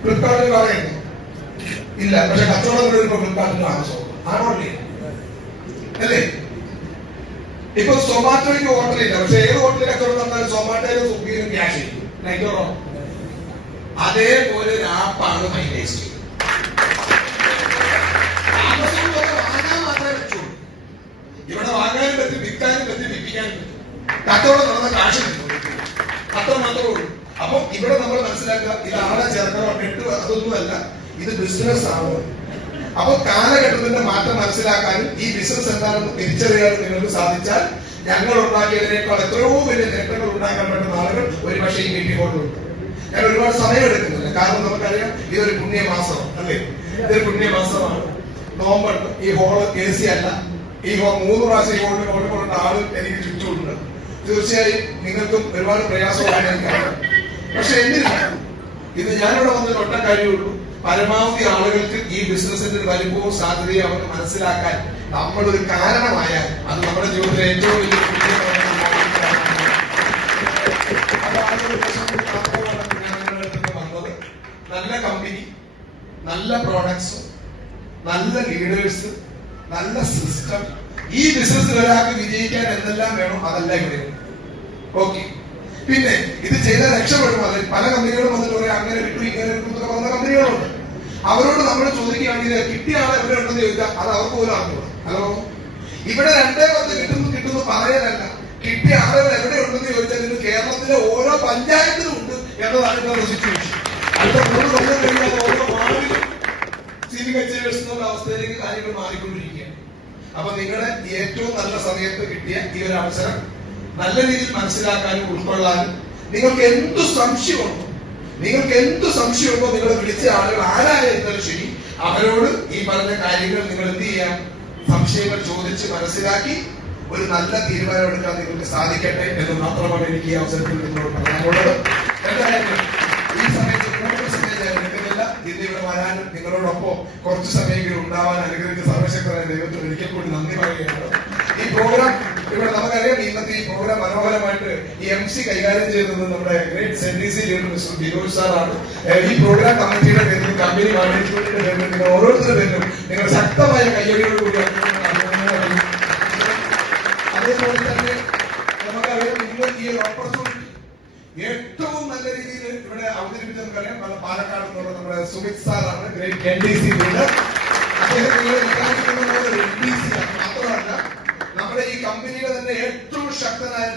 ഫ്ലിപ്കാർട്ടിൽ പറയുന്നു ഇല്ല, പക്ഷെ കച്ചവടം വരുമ്പോ ഫ്ലിപ്കാർട്ടിന് ആവശ്യം ആണോല്ലേ? അല്ലേ? ഇപ്പൊ സൊമാറ്റോയ്ക്ക് ഹോട്ടലില്ല, പക്ഷെ ഏത് ഹോട്ടലിൽ കച്ചവടം നടന്നാലും സൊമാറ്റോയിലും സ്വിഗ്ഗിയിലും ക്യാഷ് ചെയ്യും. നൈറ്റോറോ അതേപോലെ ഒരു ആപ്പാണ് മൈലേജ്. വാങ്ങാൻ മാത്രമേ പറ്റുള്ളൂ. ഇവിടെ വാങ്ങാനും പറ്റും, വിൽക്കാനും പറ്റും, വിൽപ്പിക്കാനും പറ്റും. കച്ചവടം നടന്ന കാശ് കിട്ടും, അത്ര മാത്രമേ ഉള്ളൂ. അപ്പൊ ഇവിടെ നമ്മൾ മനസ്സിലാക്കുക, ഇത് ആളെ ചേർക്കണോ നെറ്റ് അതൊന്നുമല്ല, ഇത് ബിസിനസ് ആണ്. അപ്പൊ കാലഘട്ടത്തിന്റെ മാറ്റം മനസ്സിലാക്കാനും ഈ ബിസിനസ് എന്താണെന്ന് തിരിച്ചറിയാനും നിങ്ങൾക്ക് സാധിച്ചാൽ ഞങ്ങൾ ഉണ്ടാക്കിയതിനേക്കാൾ എത്രയോ വലിയ നേട്ടങ്ങൾ ഉണ്ടാക്കാൻ പറ്റുന്ന ആളുകൾ ഒരുപക്ഷെ ഈ മീറ്റിംഗ് കൊണ്ടുണ്ട്. ഞാൻ ഒരുപാട് സമയം എടുക്കുന്നില്ല, കാരണം നമുക്കറിയാം ഇതൊരു പുണ്യമാസമാണ്, അല്ലേ? ഇതൊരു പുണ്യമാസമാണ്, നോമ്പുണ്ട്. ഈ ഹോള് AC അല്ല. ഈ 3 പ്രാവശ്യം ഈ ഹോളിൽ കൊണ്ടുപോകേണ്ട ആള് എനിക്ക് ചുറ്റുമുണ്ട്. തീർച്ചയായും നിങ്ങൾക്കും ഒരുപാട് പ്രയാസമാണ് എനിക്കറിയാം. പക്ഷെ എന്നിരുന്നാലും ഇന്ന് ഞാനിവിടെ വന്നൊരു ഒറ്റ കാര്യമുള്ളൂ, പരമാവധി ആളുകൾക്ക് ഈ ബിസിനസിന്റെ വലിപ്പവും സാധ്യതയും അവർക്ക് മനസ്സിലാക്കാൻ നമ്മളൊരു കാരണമായാൽ അത് നമ്മുടെ ജീവിതത്തിലെ ഏറ്റവും വലിയ നല്ല കമ്പനി, നല്ല നല്ല പ്രോഡക്ട്സ്, നല്ല ലീഡേഴ്സ്, നല്ല സിസ്റ്റം. ഈ ബിസിനസ്സിൽ ഒരാൾക്ക് വിജയിക്കാൻ എന്തെല്ലാം വേണം അതെല്ലാം ഇവിടെ. ഓക്കെ, പിന്നെ ഇത് ചെയ്താൽ രക്ഷപ്പെടും. അതിൽ പല കമ്പനികളും വന്നിട്ട് പറയാം അങ്ങനെ കിട്ടും ഇങ്ങനെ കിട്ടും എന്നൊക്കെ പറഞ്ഞ കമ്പനികളുണ്ട്. അവരോട് നമ്മൾ ചോദിക്കുകയാണെങ്കിൽ കിട്ടിയ ആൾ എവിടെ ഉണ്ടെന്ന് ചോദിച്ചാൽ അത് അവർക്ക് പോലും അറിഞ്ഞൂടാ. ഹലോ, ഇവിടെ 2-10 കിട്ടുന്നു പറയലല്ല, കിട്ടിയ ആളുകൾ എവിടെ ഉണ്ടെന്ന് ചോദിച്ചാൽ ഇത് കേരളത്തിലെ ഓരോ പഞ്ചായത്തിലും ഉണ്ട് എന്നതാണ് ഇന്നത്തെ സിറ്റുവേഷൻ. അടുത്ത 3 കൊല്ലം കഴിഞ്ഞാൽ ഓരോ വാർഡിലും സിവിക് എക്സിബിഷൻ എന്നുള്ള അവസ്ഥയിലേക്ക് കാര്യങ്ങൾ മാറിക്കൊണ്ടിരിക്കുകയാണ്. അപ്പൊ നിങ്ങളുടെ ഏറ്റവും നല്ല സമയത്ത് കിട്ടിയ ഈ ഒരു അവസരം നല്ല രീതിയിൽ മനസ്സിലാക്കാനും ഉൾക്കൊള്ളാനും, നിങ്ങൾക്ക് എന്ത് സംശയമുണ്ടോ നിങ്ങൾ വിളിച്ച ആളുകൾ ആരായിരുന്നാലും ശരി, അവരോട് ഈ പറഞ്ഞ കാര്യങ്ങൾ നിങ്ങൾ എന്ത് ചെയ്യാം, സംശയങ്ങൾ ചോദിച്ച് മനസ്സിലാക്കി ഒരു നല്ല തീരുമാനം എടുക്കാൻ നിങ്ങൾക്ക് സാധിക്കട്ടെ എന്ന് മാത്രമാണ് എനിക്ക് ഈ അവസരത്തിൽ നിങ്ങളോട് പറയാനുള്ളത്. എന്തായാലും ഈ സമയത്ത് കൂടുതൽ സമയം ഞാൻ എടുക്കുന്നില്ല. ഇന്ന് ഇവിടെ വരാനും നിങ്ങളോടൊപ്പം കുറച്ച് സമയമെങ്കിലും ഉണ്ടാവാൻ അനുഗ്രഹിച്ച സർവശക്തനായ ദൈവത്തിന് ഒരിക്കൽ കൂടി നന്ദി പറയുകയാണ്. ഈ പ്രോഗ്രാം ഇവിടെ നമുക്കറിയാം, ഇന്നത്തെ ഈ പ്രോഗ്രാം മനോഹരമായിട്ട് ഈ MC കൈകാര്യം ചെയ്തത് നമ്മുടെ great NDC leader mister Binoj സാറാണ്. ഈ പ്രോഗ്രാം കമ്മിറ്റിയുടെ പേരിലും കമ്പനി മാനേജ്മെന്റിന്റെ പേരിലും നിങ്ങൾ ഓരോരുത്തരുടെ പേരിലും നിങ്ങൾ ശക്തമായ കയ്യടിയോടുകൂടി അതേപോലെ തന്നെ നമുക്കറിയാം നിങ്ങൾ ഈ ഒരു ഓപ്പർച്യൂണിറ്റി ഏറ്റവും നല്ല രീതിയിൽ ഇവിടെ അവതരിപ്പിച്ച് നമുക്കറിയാം. പാലക്കാട് നിന്നുള്ള നമ്മുടെ സുമിത് സാറാണ്, ഗ്രേറ്റ് NDC ലീഡർ. അദ്ദേഹം നിങ്ങളെ വിചാരിക്കുന്നത് NDC മാത്രമല്ല, നമ്മുടെ ഈ കമ്പനിയിലെ തന്നെ ഏറ്റവും ശക്തനായ